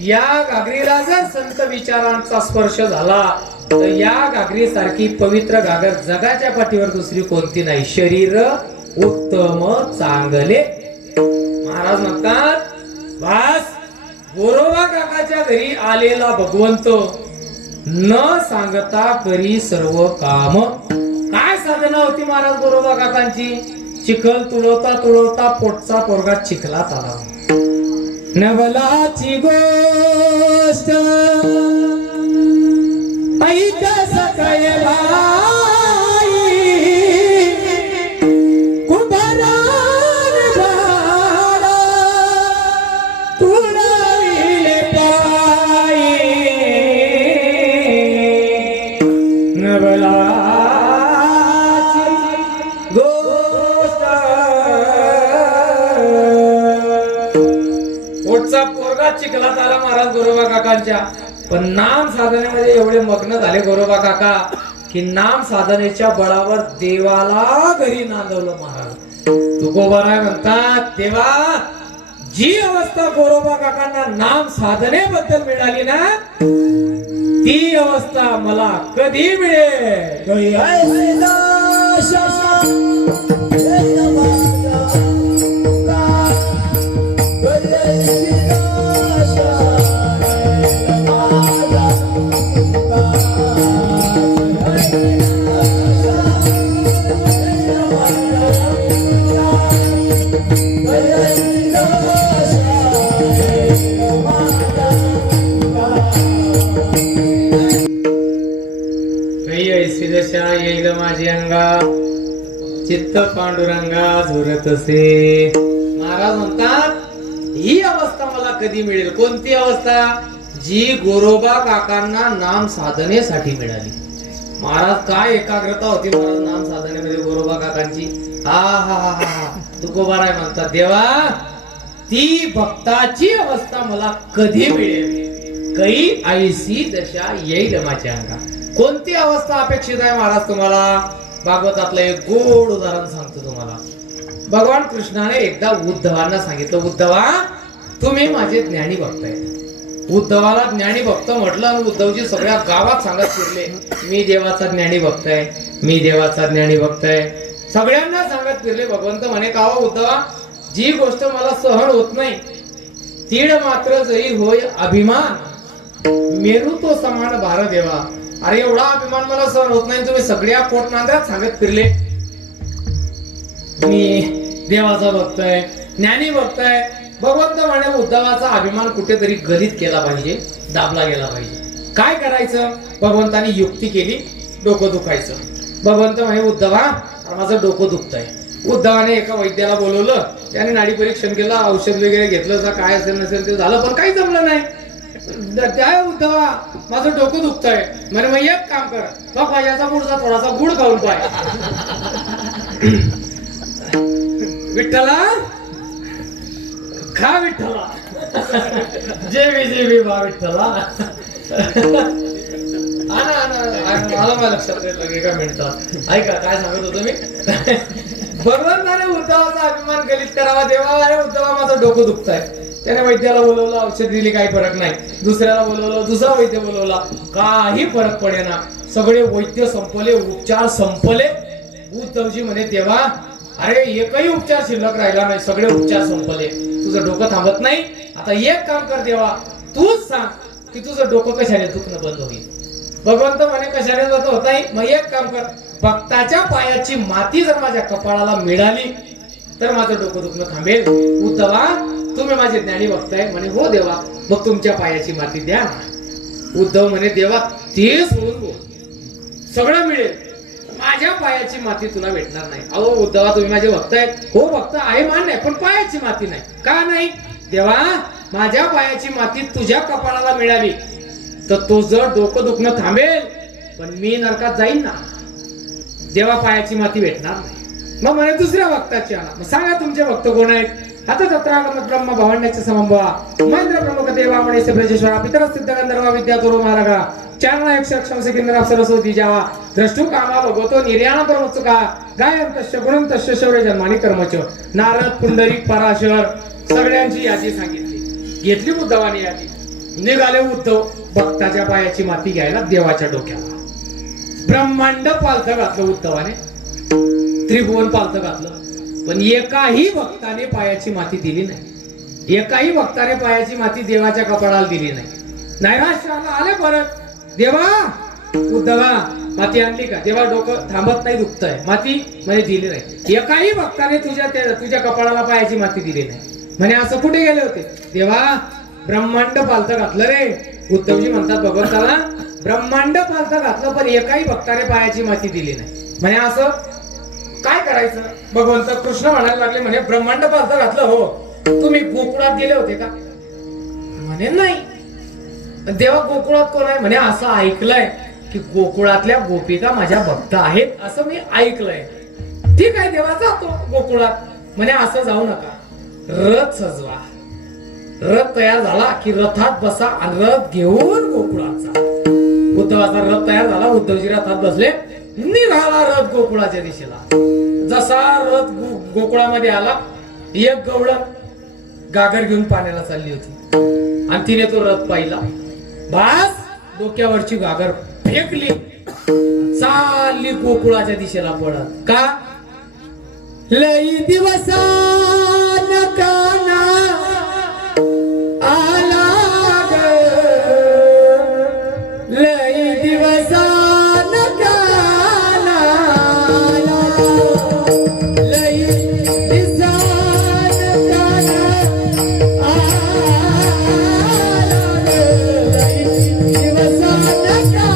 या घागरीला जर संत विचारांचा स्पर्श झाला तर या घागरी सारखी पवित्र घागर जगाच्या पाठीवर दुसरी कोणती नाही. शरीर उत्तम चांगले. महाराज म्हणतात, बस गोरोबा काकाच्या घरी आलेला भगवंत न सांगता करी सर्व काम. काय साधना होती महाराज गोरोबा काकांची? चिखल तुळवता तुळवता पोटचा पोरगा चिखलात आला. नवलाची गोष्ट ऐक सकाळी बाई, कुंभारान झाला तुळविले पायी. नवलाची गोष्ट, पोटचा पोरगा चिखलात आला महाराज गोरोबा काकांच्या. पण नाम साधनेमध्ये एवढे मग्न झाले गोरोबा काका की नाम साधनेच्या बळावर देवाला घरी नांदवलं महाराज. तुकोबाराय म्हणतात, देवा जी अवस्था गोरोबा काकांना नाम साधनेबद्दल मिळाली ना, ती अवस्था मला कधी मिळेल? येईल माझी अंगा, चित्त पांडुरंगा झुरत असे. महाराज म्हणतात, ही अवस्था मला कधी मिळेल? कोणती अवस्था? जी गोरोबा काकांना नाम साधनेसाठी मिळाली. महाराज काय एकाग्रता होती महाराज नाम साधनेमध्ये गोरोबा काकांची. हा हा हा हा. तुकोबाराय म्हणतात, देवा ती भक्ताची अवस्था मला कधी मिळेल? कै ऐसी दशा येईल माझ्या अंगा. कोणती अवस्था अपेक्षित आहे महाराज तुम्हाला? भागवतातलं एक गोड उदाहरण सांगतो तुम्हाला. भगवान कृष्णाने एकदा उद्धवांना सांगितलं, उद्धवा तुम्ही माझे ज्ञानी भक्त आहेत. उद्धवाला ज्ञानी भक्त म्हटलं आणि उद्धवजी सगळ्या गावात सांगत फिरले, मी देवाचा ज्ञानी भक्त आहे, मी देवाचा ज्ञानी भक्त आहे. सगळ्यांना सांगत फिरले. भगवंत म्हणे, का हो उद्धवा, जी गोष्ट मला सहन होत नाही, तीळ मात्र जरी होय अभिमान, मेरू तो समान भार देवा. अरे एवढा अभिमान मला सहन होत नाही. तुम्ही सगळ्या पोटनांद्रात सांगत फिरले मी देवाचा भक्त आहे, ज्ञानी भक्त आहे. भगवंत म्हणे, उद्धवाचा अभिमान कुठेतरी गलित केला पाहिजे, दाबला गेला पाहिजे. काय करायचं? भगवंतानी युक्ती केली, डोकं दुखायचं. भगवंत म्हणे, उद्धवा माझं डोकं दुखतंय. उद्धवाने एका वैद्याला बोलवलं, त्याने नाडी परीक्षण केलं, औषध वगैरे घेतलं, काय असेल नसेल ते झालं, पण काही जमलं नाही. काय उद्धवा माझं डोकं दुखतंय. म्हणे, मग एक काम कर, तो पायाचा पुढचा थोडासा गुड खाऊन पाय. विठ्ठला खा, विठ्ठला जेवी जेवी बा विठ्ठला. मला माझ्या लक्षात येईल एका मिनिटात. ऐका काय सांगत होतो मी. भगवंताने उद्धवाचा अभिमान गलित करावा. देवा अरे उद्धवा माझं डोकं दुखतंय. त्याने वैद्याला बोलवलं, औषध दिली, काही फरक नाही. दुसऱ्याला बोलवलं, दुसरा वैद्य बोलवला, काही फरक पडेना. सगळे वैद्य संपले, उपचार संपले. उद्धवजी म्हणे, देवा अरे एकही उपचार शिल्लक राहिला नाही, सगळे उपचार संपले. तुझं डोकं थांबत नाही. आता एक काम कर देवा, तूच सांग की तुझं डोकं कशाने दुखणं बंद होईल. भगवंत म्हणे, कशाने बंद होत नाही? मग एक काम कर, भक्ताच्या पायाची माती जर माझ्या कपाळाला मिळाली तर माझं डोकं दुखणं थांबेल. उद्धवा तुम्ही माझे ज्ञानी भक्त आहे. म्हणे, हो देवा, मग तुमच्या पायाची माती द्या. उद्धव म्हणे, देवा ते सोडून बोल, सगळं मिळेल, माझ्या पायाची माती तुला भेटणार नाही. अहो उद्धवा तुम्ही माझे भक्त आहेत. हो भक्त आहे मान्य, पण पायाची माती नाही. का नाही? देवा माझ्या पायाची माती तुझ्या कपाळाला मिळाली तर तुझं डोकं दुखणं थांबेल, पण मी नरकात जाईन ना. देवा पायाची माती भेटणार नाही. मग म्हणे दुसऱ्या भक्ताची आणा. मग सांगा तुमचे भक्त कोण आहेत? आता तत्रागमत ब्रह्म भावंडाचे समंभवा महेंद्र प्रमुख देवा मणेश ब्रजेश्वरा पितर सिद्ध गंधर्व विद्या गुरु महारागा चारणा एकशे अक्षम सेकंदर सरस्वती जावा द्रष्टू कामा भगवतो निर्याण परमचुका गायंतस्य गुणंतस्य शौर्य जन्मानी कर्मच. नारद पुंडरीक पराशर सगळ्यांची यादी सांगितली. घेतली उद्धवाने यादी. निघाले उद्धव भक्ताच्या पायाची माती घ्यायला देवाच्या डोक्याला. ब्रह्मांड पालथं घातलं उद्धवाने, त्रिभुवन पालथं घातलं, पण एकाही भक्ताने पायाची माती दिली नाही. एकाही भक्ताने पायाची माती देवाच्या कपाळाला दिली नाही. नैराश्याला आले परत. देवा उद्धवा माती आणली का? देवा डोकं थांबत नाही, दुखतंय. माती म्हणजे दिली नाही. एकाही भक्ताने तुझ्या कपाळाला पायाची माती दिली नाही. म्हणे असं कुठे गेले होते? देवा ब्रह्मांड पालथं घातलं रे. उद्धवजी म्हणतात भगवंताला ब्रह्मांड पालथं घातलं, पण एकाही भक्ताने पायाची माती दिली नाही. म्हणे असं काय करायचं? भगवंत कृष्ण म्हणायला लागले, म्हणे ब्रह्मांड पालथं घातलं हो, तुम्ही गोकुळात गेले होते का? म्हणे नाही. देवा गोकुळात कोण आहे? म्हणे असं ऐकलंय की गोकुळातल्या गोपिका माझ्या भक्त आहेत, असं मी ऐकलंय. ठीक आहे देवा जातो गोकुळात. म्हणे असं जाऊ नका, रथ सजवा. रथ तयार झाला की रथात बसा आणि रथ घेऊन गोकुळात जा. उद्धवाचा रथ तयार झाला. उद्धवजी रथात बसले. निघाला रथ गोकुळाच्या दिशेला. जसा रथ गोकुळामध्ये आला, एक गवळ गागर घेऊन पाण्याला चालली होती आणि तिने तो रथ पाहिला. बास डोक्यावरची गागर फेकली, चालली गोकुळाच्या दिशेला पडत. का? लई दिवसा नकाना आला ग, लई दिवसा नकाना आला, लई दिवसा नकाना आला ग, लई दिवसा नकाना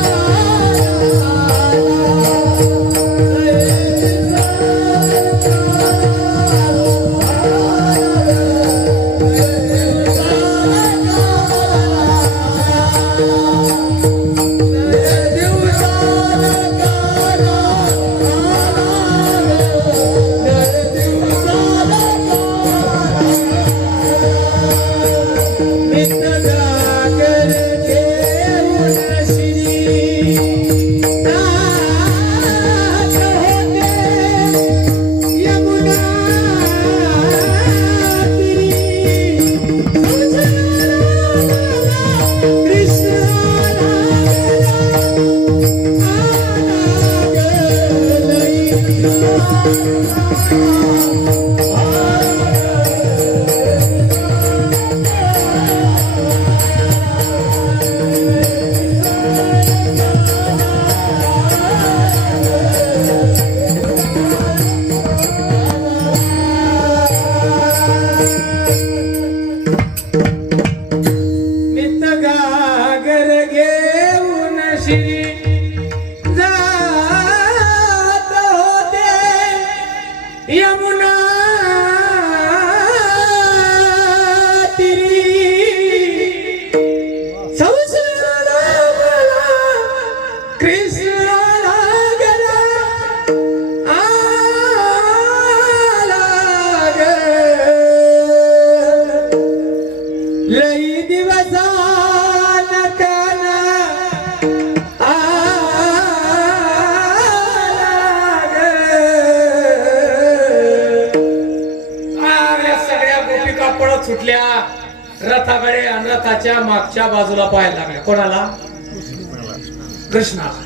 यमुना तिरी संसारा कृष्ण लागला आला ग, लई दिवसा नकाना सुटल्या रथाकडे आणि रथाच्या मागच्या बाजूला पाहायला लागल्या. कोणाला? कृष्णाला.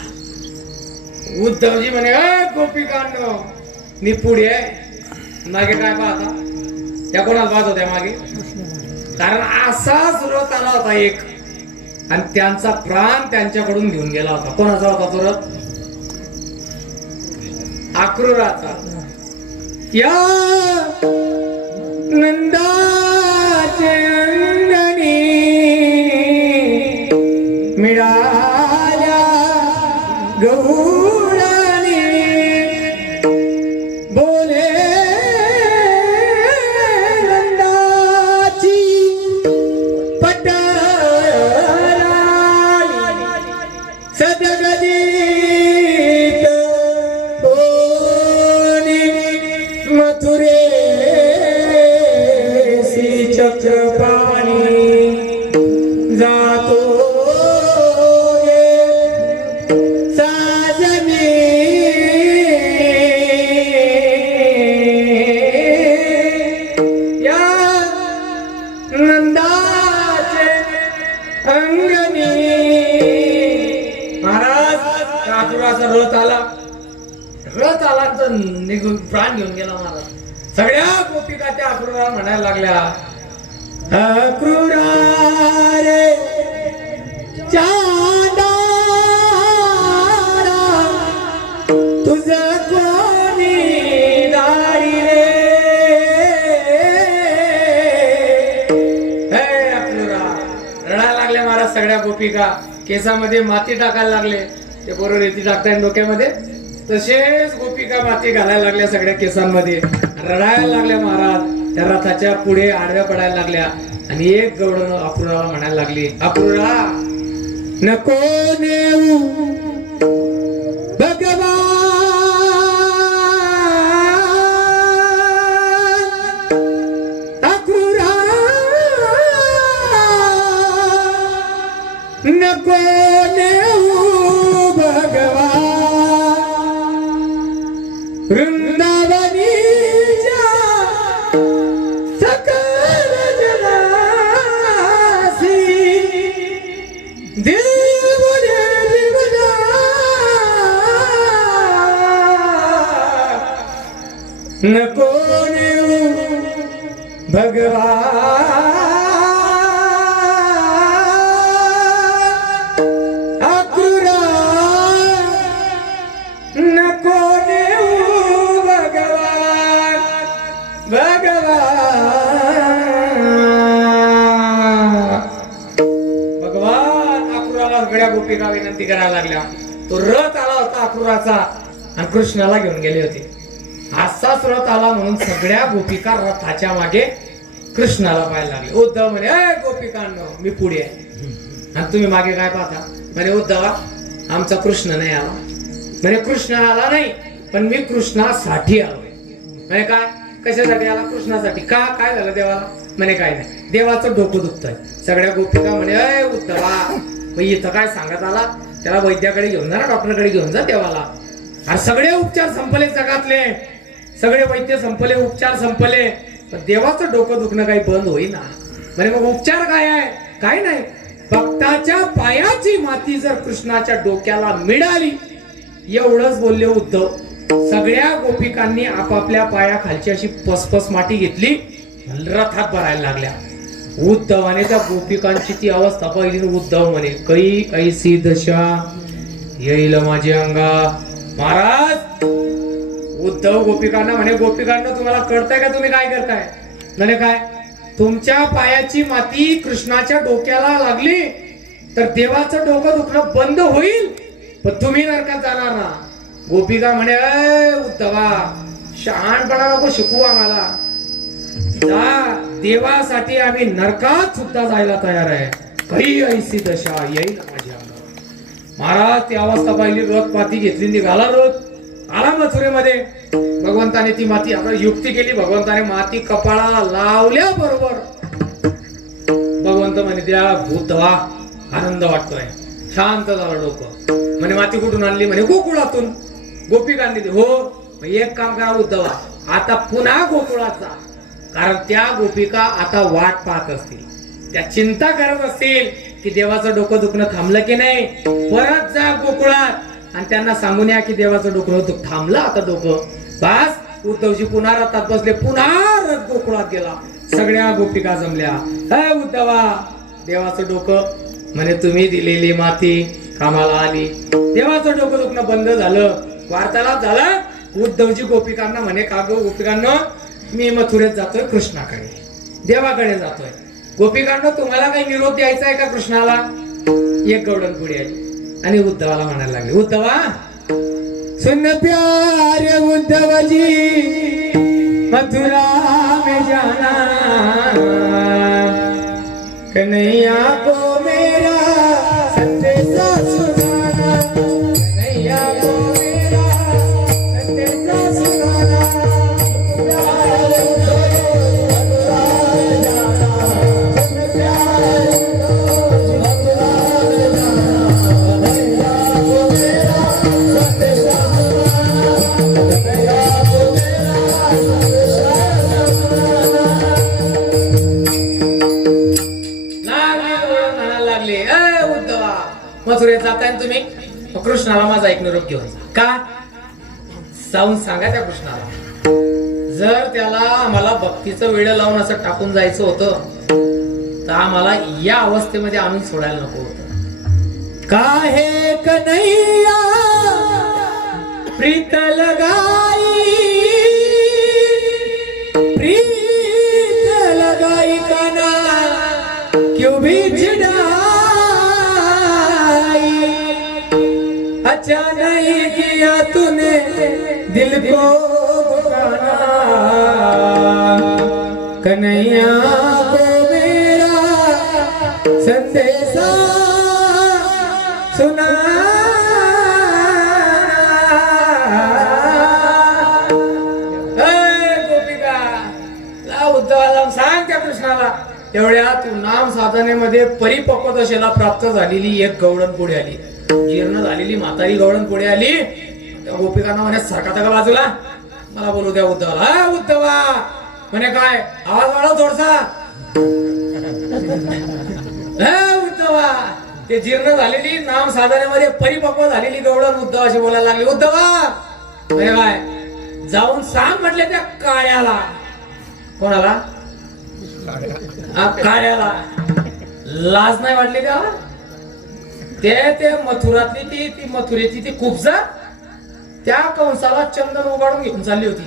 उद्धवजी म्हणे गोपिकांनो मी पुढे आहे, मागे काय पाहता? त्या कोणाला पाहत होत्या मागे? कारण असाच रथ आला होता एक आणि त्यांचा प्राण त्यांच्याकडून घेऊन गेला होता. कोणाचा होता तो रथ? अक्रूराचा. या नंदाचे अंगणी मिळाल्या गौराणी, बोले नंदाची पटराणी सदगदित बोले मथुरे चक्रपाणी जातो साजनी या नंदाचे अंगणी. महाराज काकुराचा रथ आला तर निघून प्राण घेऊन गेला महाराज. सगळ्या गोपिका त्या अक्रूराला म्हणायला लागल्या, अक्रूरा रे चांदारा तुझं कोणी दारी रे. हे अक्रूरा, रडायला लागल्या महाराज. सगळ्या गोपिका केसामध्ये माती टाकायला लागले. ते बरोबर रेती टाकताय डोक्यामध्ये, तसेच गोपिका माती घालायला लागल्या सगळ्या केसांमध्ये. रडायला लागल्या महाराज. त्या रथाच्या पुढे आडव्या पडायला लागल्या आणि एक गवळण अक्रूराला म्हणायला लागली, अक्रूरा नको नेऊ भगवान अक्रूरा नको नेऊ भगवान वृंदावनी नको नेऊ भगवान अक्रूरा नको नेऊ भगवान भगवान अक्रूराला सगळ्या गोपिका विनंती करायला लागल्या. तो रथ आला होता अक्रूराचा आणि कृष्णाला घेऊन गेले होते. असाच रथ आला म्हणून सगळ्या गोपिका रथाच्या मागे कृष्णाला पाहायला लागले. उद्धव म्हणे, ए गोपिकांनो मी पुढे आहे आणि तुम्ही मागे काय पाहता. म्हणे उद्धवा आमचा कृष्ण नाही आला. म्हणे कृष्ण आला नाही पण मी कृष्णासाठी आलोय. म्हणे काय कशासाठी आला. कृष्णासाठी. का काय झालं देवाला. म्हणे काय नाही देवाचं डोकं दुखतंय. सगळ्या गोपिका म्हणे, ए उद्धवा इथं काय सांगत आला. त्याला वैद्याकडे घेऊन जा ना, डॉक्टरकडे घेऊन जा देवाला. आणि सगळे उपचार संपले जगातले. सगळे वैद्य संपले, उपचार संपले, पण देवाचं डोकं दुखणं काही बंद होईना. म्हणजे मग उपचार काय आहे. काय नाही. भक्ताच्या पायाची माती जर कृष्णाच्या डोक्याला मिळाली एवढंच बोलले उद्धव. सगळ्या गोपिकांनी आपापल्या पायाखालची अशी पसपस माती घेतली, रथात भरायला लागल्या. उद्धवाने त्या गोपिकांची ती अवस्था पाहिली. उद्धव म्हणे, कै ऐसी दशा येईल माझी अंगा. महाराज उद्धव गोपिकांना म्हणे, गोपिकांना तुम्हाला कळतंय का तुम्ही काय करताय. म्हणे काय. तुमच्या पायाची माती कृष्णाच्या डोक्याला लागली तर देवाचं डोकं दुखणं बंद होईल, पण तुम्ही नरकात जाणार ना. गोपिका म्हणे, उद्धवा शहाणपणा नको शिकवू आम्हाला. देवासाठी आम्ही नरकात सुद्धा जायला तयार आहे. काही ऐसी दशा येईल माझ्या अंगावर. महाराज ती अवस्था पाहिली. रथ पाती घेतली, निघाला रथ. आला मथुरेमध्ये. भगवंताने ती माती आता युक्ती केली. भगवंताने माती कपाळाला लावल्या बरोबर भगवंत म्हणे, त्या भूतवा आनंद वाटतोय, शांत झालं डोकं. म्हणे माती कुठून आणली. म्हणे गोकुळातून. गोपिकांनी. हो एक काम करा उद्धवा, आता पुन्हा गोकुळात जा. कारण त्या गोपिका आता वाट पाहत असतील, त्या चिंता करत असतील की देवाचं डोकं दुखणं थांबलं की नाही. परत जा गोकुळात आणि त्यांना सांगून या की देवाचं डोकं थांबलं आता डोकं. बस उद्धवजी पुन्हा रथात बसले. पुन्हा रथ गोकुळात गेला. सगळ्या गोपिका जमल्या. उद्धवा देवाचं डोकं म्हणे तुम्ही दिलेली माती कामाला आली. देवाचं डोकं दुखणं बंद झालं. वार्तालाप झाला. उद्धवजी गोपिकांना म्हणे, का गो गोपिकांना मी मथुरेत जातोय कृष्णाकडे, देवाकडे जातोय. गोपिकांना तुम्हाला काही निरोप द्यायचा आहे का कृष्णाला. एक गवळण पुढे आली आणि उद्धवाला म्हणायला लागले, उद्धवा सुन प्यारे उद्धवजी मथुरा में जाना कन्हैया को मेरा संदेशा सुनाना. कन्हैया को मेरा संदेशा सुनाना. जाताय ना तुम्ही, मग कृष्णाला माझा एक निरोप घेऊन जा. का जाऊन सांगा त्या कृष्णाला, जर त्याला आम्हाला भक्तीचं वेळ लावून असं टाकून जायचं होतं तर आम्हाला या अवस्थेमध्ये आणून सोडायला नको होतं. काहे कन्हैया प्रीत लगाई, प्रीत लगाई काना क्यों भी चिढ़ाई, अच्छा नहीं किया तूने दिल को दुखाना, कन्हैया को मेरा संदेशा सुना. गोपिका ला उद्धवाला सांग त्या कृष्णाला, तेवढ्या तू नाम साधनेमध्ये परिपक्व दशेला प्राप्त झालेली एक गवळण पुढे आली, जीर्ण झालेली म्हातारी गवळण पुढे आली. त्या गोपिकांना म्हणे सारखा का बाजूला, मला बोलू द्या उद्धवाला. हा उद्धवा म्हणे काय, आवाज वाढव थोडसा. उद्धवा ते जीर्ण झालेली नाम साधनेमध्ये परिपक्व झालेली गवळण उद्धवाशी बोलायला लागली. उद्धवा म्हणे काय, जाऊन सांग म्हटले त्या काळ्याला. कोणाला? काळ्याला. लाज नाही वाटली का? ते मथुरातली ती मथुरेची ती कुबजा त्या कंसाला चंदन उगाडून घेऊन चालली होती.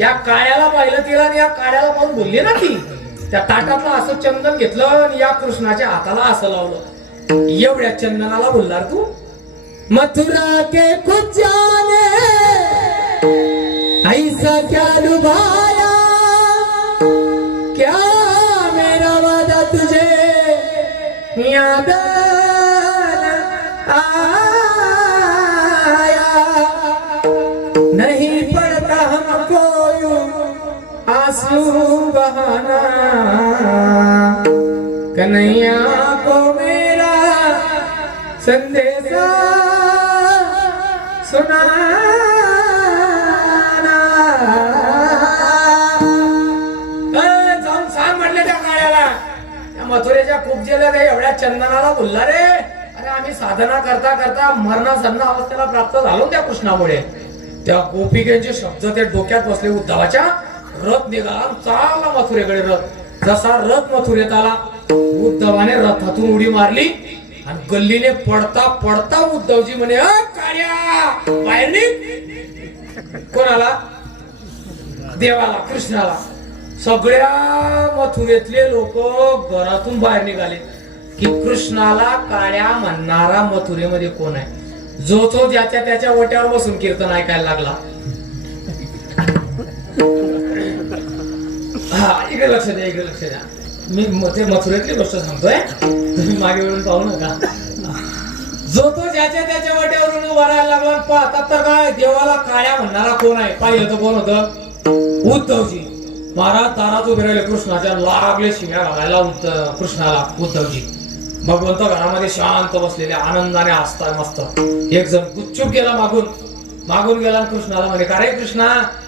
या काळ्याला पाहिलं तिला आणि या काळ्याला पाहून बोलली ना ती. त्या ताटातलं असं चंदन घेतलं आणि या कृष्णाच्या हाताला असं लावलं. एवढ्या चंदनाला बोलणार तू? मथुरा के कुछ जाने ऐसा क्या लुभाया, क्या मेरा वादा तुझे याद आया, नहीं पड़ता हमको आंसू बहाना, कन्हैया को मेरा संदेशा सुनाना. जाऊन सांग म्हटले त्या काळ्याला, त्या मथुरेच्या कुबजेला काही एवढ्या चंदनाला बोलला रे. अरे आम्ही साधना करता करता मरणासन्न अवस्थेला प्राप्त झालो त्या कृष्णामुळे. त्या गोपिकेचे शब्द ते डोक्यात बसले उद्धवाच्या. रथ निघाला, चालला मथुरेकडे रथ. जसा रथ मथुरेत आला, उद्धवाने रथातून उडी मारली आणि गल्लीने पडता पडता उद्धवजी म्हणे, काळ्या बाहेर निघ. कोणाला? देवाला, कृष्णाला. सगळ्या मथुरेतले लोक घरातून बाहेर निघाले की कृष्णाला काळ्या म्हणणारा मथुरेमध्ये कोण आहे. जो तो ज्याच्या त्याच्या ओट्यावर बसून कीर्तन ऐकायला लागला. हा इकडे लक्ष द्या, इकडे लक्ष द्या. मी ते मथुरेतली गोष्ट सांगतोय, तुम्ही मागे वळून पाहू नका. जो तो ज्याच्या त्याच्या वाट्यावरून वरायला लागला. पाहतात तर काय, देवाला काळ्या म्हणणारा कोण आहे. पाहिलं तर कोण होतं? उद्धवजी. महाराज दारात उभे राहिले, कृष्णाच्या लागले शिव्या घालायला कृष्णाला उद्धवजी. भगवंत घरामध्ये शांत बसलेले, आनंदाने हसताय मस्त. एक जण गुपचूप गेला, मागून गेला कृष्णाला म्हणे, का रे कृष्णा?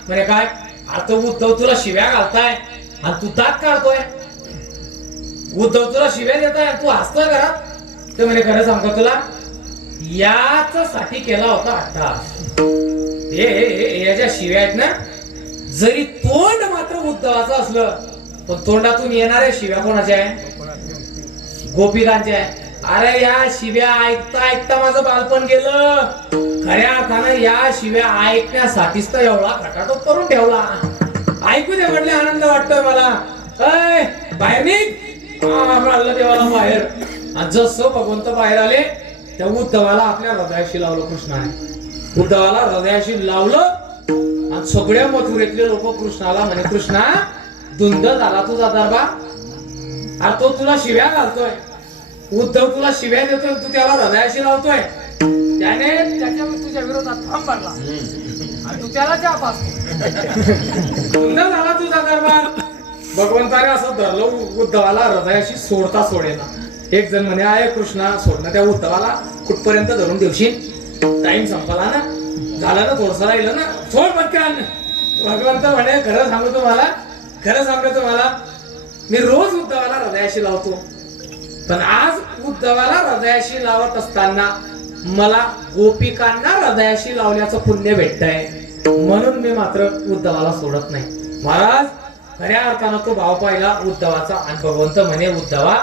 म्हणे काय, आता उद्धव तुला शिव्या घालताय आणि तू दात काढतोय. उद्धव तुला शिव्या देताय, तू हसतोय घरात. ते म्हणे, खरं सांगतो तुला, याच साठी केला होता अट्टहास. याच्या शिव्या आहेत ना, जरी तोंड मात्र उद्धवाचं असलं पण तोंडातून येणाऱ्या शिव्या कोणाच्या आहे? गोपिकांच्या आहे. अरे या शिव्या ऐकता ऐकता माझं बालपण गेलं. खऱ्या अर्थानं या शिव्या ऐकण्यासाठीच तर एवढा खटाटोप करून ठेवला. ऐकू दे म्हटले, आनंद वाटतोय मला. बाहेर निघ. मारलं देवाला बाहेर. जसं भगवंत बाहेर आले त्या उद्धवाला आपल्या हृदयाशी लावलं कृष्णाने. उद्धवाला हृदयाशी लावलं आणि सगळ्या मथुरेतले लोक कृष्णाला म्हणे, कृष्णा धुंद झाला तुझा दरबार. अरे तो तुला शिव्या घालतोय, उद्धव तुला शिव्या देतोय, तू त्याला हृदयाशी लावतोय. त्याने तुझ्या विरोधात फॉर्म भरला आणि तू त्याला जाप असतो. धुंद झाला तुझा दरबार. भगवंताने असं धरलं उद्धवाला हृदयाशी सोडता सोडेना. एक जण म्हणे, आहे कृष्णा सोडणं त्या उद्धवाला कुठपर्यंत धरून देवशील? टाइम संपला ना, झालं ना, थोडस राहिलं ना, सोड पटकन. भगवंत म्हणे, खरं सांगतो तुम्हाला मी रोज उद्धवाला हृदयाशी लावतो, पण आज उद्धवाला हृदयाशी लावत असताना मला गोपिकांना हृदयाशी लावल्याचं पुण्य भेटतंय, म्हणून मी मात्र उद्धवाला सोडत नाही. महाराज खऱ्या अर्थानं तो भाव पाहिला उद्धवाचा आणि भगवंत म्हणे, उद्धवा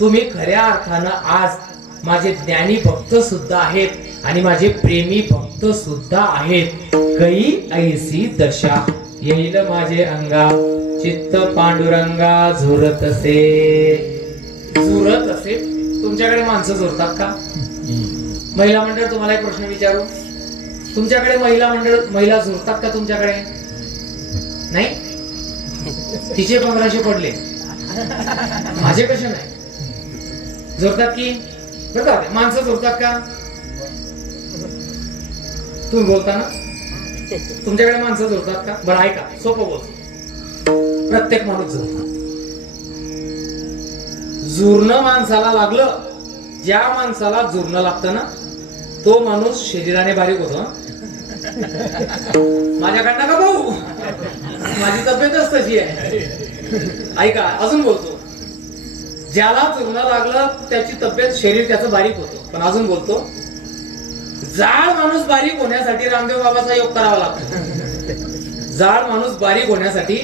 तुम्ही खऱ्या अर्थानं आज माझे ज्ञानी भक्त सुद्धा आहेत आणि माझे प्रेमी भक्त सुद्धा आहेत. कई ऐसी दशा येईल माझे अंगा, चित्त पांडुरंगा झुरत असे. झुरत असे. तुमच्याकडे माणसं झुरतात का? महिला मंडळ, तुम्हाला एक प्रश्न विचारू, तुमच्याकडे महिला झुरतात का? तुमच्याकडे नाही? तिचे 1500 पडले, माझे कसे नाही? झुरतात की? बघा माणसं झुरतात का? तुम्ही बोलता ना, तुमच्याकडे माणसं झुरतात का? बरं ऐका, सोपं बोलतो. प्रत्येक माणूस झुरतात. झुरणं माणसाला लागलं, ज्या माणसाला झुरणं लागतं ना तो माणूस शरीराने बारीक होतो. माझ्याकडनं का भाऊ, माझी तब्येतच तशी आहे. ऐका अजून बोलतो. ज्याला झुरणं लागलं त्याची तब्येत, शरीर त्याचं बारीक होतं. पण अजून बोलतो, जाड माणूस बारीक होण्यासाठी रामदेव बाबाचा योग करावा लागतो. जाड माणूस बारीक होण्यासाठी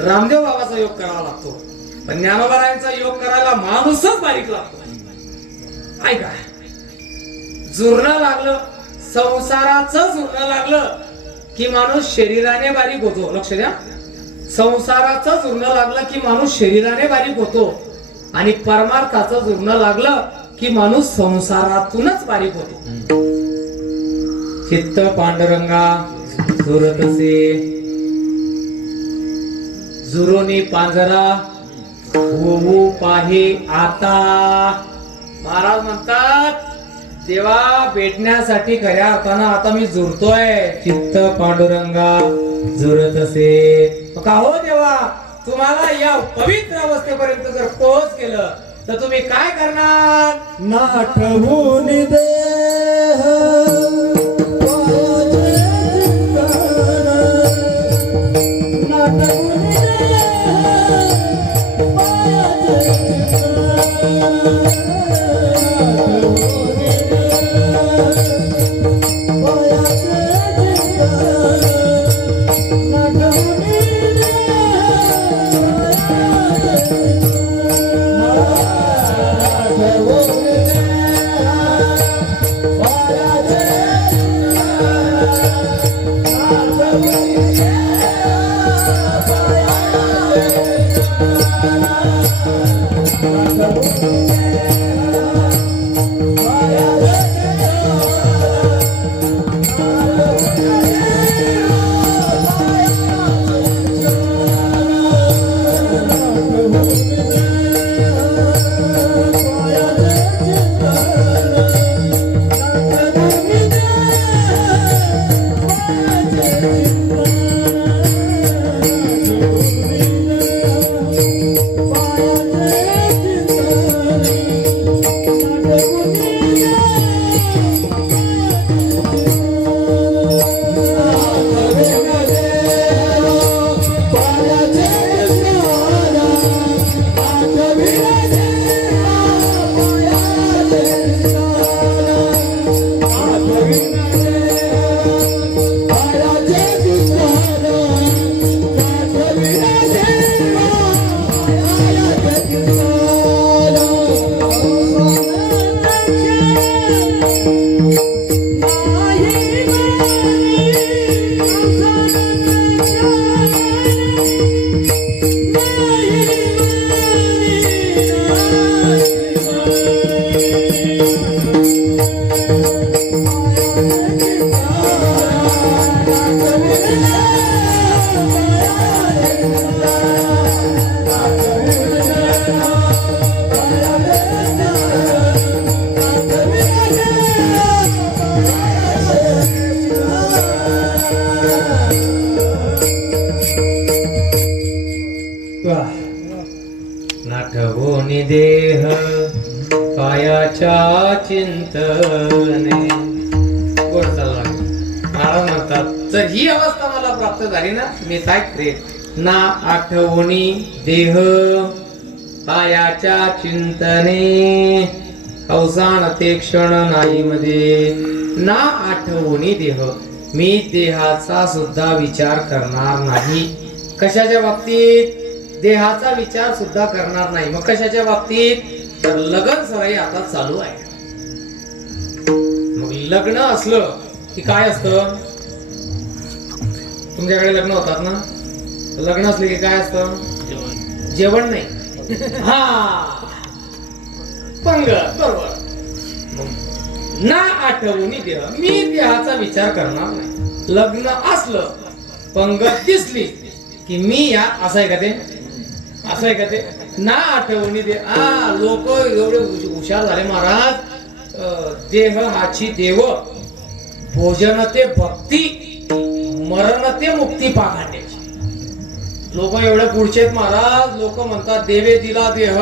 रामदेव बाबाचा योग करावा लागतो. पण ज्ञानोबारायांचा योग करायला माणूसच बारीक लागतो. ऐका, जुरणं लागलं, संसाराचं जुरणं लागलं की माणूस शरीराने बारीक होतो. लक्ष द्या, संसाराचं जुरणं लागलं की माणूस शरीराने बारीक होतो आणि परमार्थाचं जुरणं लागलं की माणूस संसारातूनच बारीक होतो. चित्त पांडुरंगा झुरत असे, झुरोनी पांजरा होऊ पाहे आता. महाराज म्हणतात, देवा भेटण्यासाठी खऱ्या अर्थानं आता मी झुरतोय. चित्त पांडुरंगा झुरत असे. का हो देवा, तुम्हाला या पवित्र अवस्थेपर्यंत जर पोहोच केलं तर तुम्ही काय करणार? नाठवून देह नाठवोनी देह कायाच्या चिंतने. गोड चालला. महाराज म्हणतात, जर ही अवस्था मला प्राप्त झाली ना, मी काय करेन? ना आठवणी देह कायाच्या चिंतने अवसान ते क्षण नाही मध्ये ना आठवणी देह मी देहाचा सुद्धा विचार करणार नाही. कशाच्या बाबतीत? देहाचा विचार सुद्धा करणार नाही. मग कशाच्या बाबतीत? तर लग्न सराई आता चालू आहे. मग लग्न असलं की काय असतं? तुमच्याकडे लग्न होतात ना? लग्न असले की काय असतं? जेवण नाही. हा पंगत, बरोबर. मग ना आठवणी देह मी देहाचा विचार करणार नाही. लग्न असलं, पंगत दिसली की मी या असं आहे का ते? असं आहे का ते? ना आठवणी दे. लोक एवढे हुशार झाले महाराज. देह हाची देव, भोजन ते भक्ती, मरण ते मुक्ती पाखांड्याची. लोक एवढे पुढचे आहेत महाराज. लोक म्हणतात देवे दिला देह,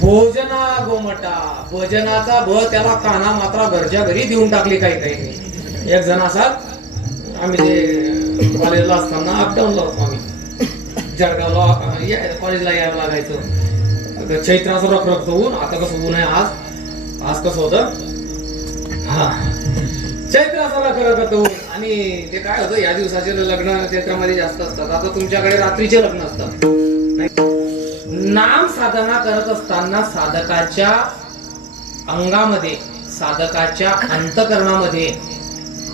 भोजना गोमटा. भोजनाचा भ त्याला काना मात्रा घरच्या घरी देऊन टाकली काही काही. एक जण असाच आम्ही ते कॉलेजला असताना अपडाऊनला होतो आम्ही. जळगावला कॉलेजला यायला लागायचं. चैत्राचं रखरखत ऊन. आता कसं ऊन आहे आज कसं होतं? हा चैत्राचं रखरखत ऊन. आणि ते काय होतं, या दिवसाचे लग्न चैत्रामध्ये जास्त असतात. आता तुमच्याकडे रात्रीचे लग्न असतात. नाम साधना करत असताना साधकाच्या अंगामध्ये, साधकाच्या अंतकरणामध्ये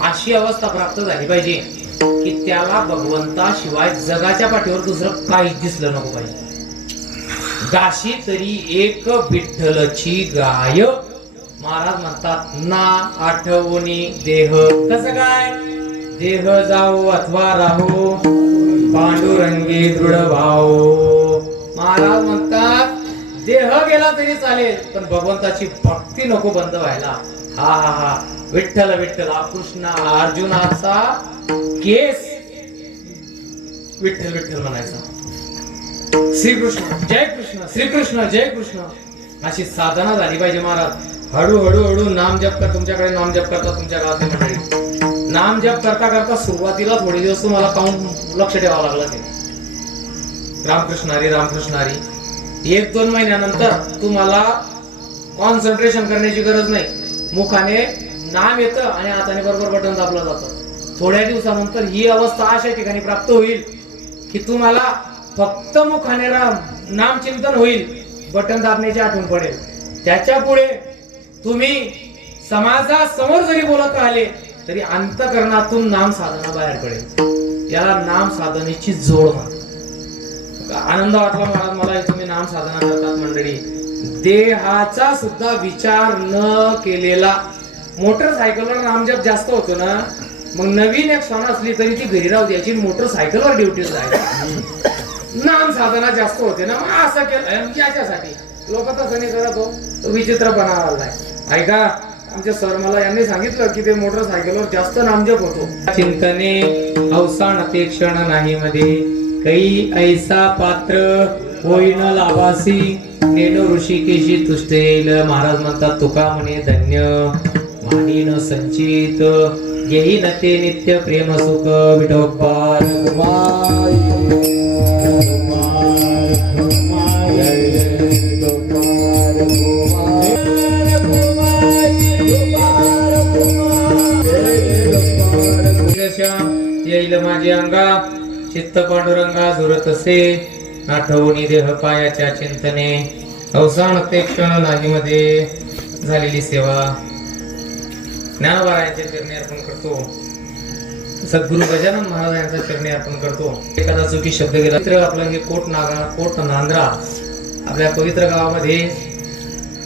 अशी अवस्था प्राप्त झाली पाहिजे की त्याला भगवंताशिवाय जगाच्या पाठीवर दुसरं काहीच दिसलं नको पाहिजे. गाशी तरी एक विठ्ठलची गाय. महाराज म्हणतात ना आठवणी देह. कसं काय? देह जाओ अथवा राहो पांडुरंगी दृढ भाव. महाराज म्हणतात देह गेला तरी चालेल पण भगवंताची भक्ती नको बंद व्हायला. हा हा हा विठ्ठल विठ्ठल. कृष्ण अर्जुनाचा केस विठ्ठल विठ्ठल म्हणायचा. श्रीकृष्ण जय कृष्ण, श्रीकृष्ण जय कृष्ण. अशी साधना झाली पाहिजे महाराज. हळूहळू हळू नाम जप कर. तुमच्याकडे नाम जप करता तुमच्या गावातली मंडळी. नाम जप करता करता सुरुवातीला थोडे दिवस तुम्हाला काउंट लक्ष ठेवावं लागलं ते रामकृष्ण हरी रामकृष्ण हरी. 1-2 महिन्यानंतर तुम्हाला कॉन्सन्ट्रेशन करण्याची गरज नाही. मुखाने नाम येतं आणि हाताने बरोबर बटन दाबलं जातं. थोड्या दिवसानंतर ही अवस्था अशा ठिकाणी प्राप्त होईल की तुम्हाला फक्त मुखाने नाम चिंतन होईल, बटन दाबण्याची आठवण पडेल. त्याच्या पुढे तुम्ही समाजासमोर जरी बोलत राहिले तरी अंतकरणातून नाम साधना बाहेर पडेल. याला नाम साधनेची जोड म्हणतात. आनंद वाटला महाराज मला तुम्ही नाम साधना करतात मंडळी. देहाचा सुद्धा विचार न केलेला. मोटरसायकलवर नामजप जास्त होतो ना, मग नवीन एक सण असली तरी ती घरी राहू द्यायची, मोटरसायकलवर ड्युटी जायची. नाम साधना जास्त होते ना. मग असं केलं याच्यासाठी लोक तसं नाही करत हो. विचित्रपणा आलाय. ऐका आमचे सर मला यांनी सांगितलं की ते मोटरसायकलवर जास्त नामजप होतो. चिंतने अवसान ते क्षण नाही मध्ये काही ऐसा पात्र होईन लाभासी नेनो ऋषिकेशी तुष्ट येईल. महाराज म्हणतात तुका म्हणे धन्य मानीन संचित येईन ते नित्य प्रेम सुख विठोबार. येईल माझे अंगा चित्त पांडुरंगा झुरत असे आठवणी देह पायाच्या चिंतने अवसान ते क्षण नाही मध्ये झालेली सेवा ज्ञानोबारायांच्या चरणी अर्पण करतो. सद्गुरु गजानन महाराज यांच्या चरणी अर्पण करतो. एखादा चुकी शब्द गेला तर आपलं हे कोट नांद्रा आपल्या पवित्र गावामध्ये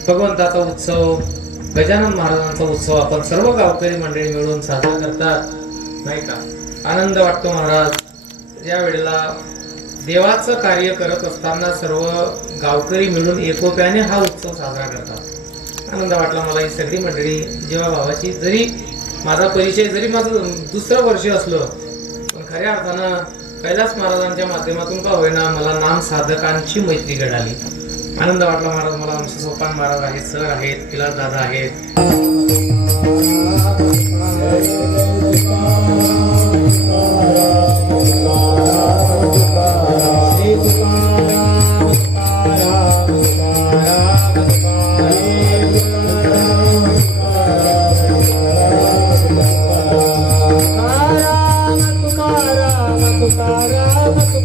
भगवंताचा उत्सव, गजानन महाराजांचा उत्सव आपण सर्व गावकरी मंडळी मिळून साजरा करतात नाही का. आनंद वाटतो महाराज या वेळेला देवाचं कार्य करत असताना सर्व गावकरी मिळून एकोप्याने हा उत्सव साजरा करतात. आनंद वाटला मला ही सगळी मंडळी जेव्हा भावाची. जरी माझा परिचय जरी माझं दुसरं वर्ष असलं पण खऱ्या अर्थानं कैलास महाराजांच्या माध्यमातून का होईना मला नाम साधकांची मैत्री घडाली. आनंद वाटला महाराज मला. आमचे सोपान महाराज आहेत, सर आहेत, विलास दादा आहेत. नको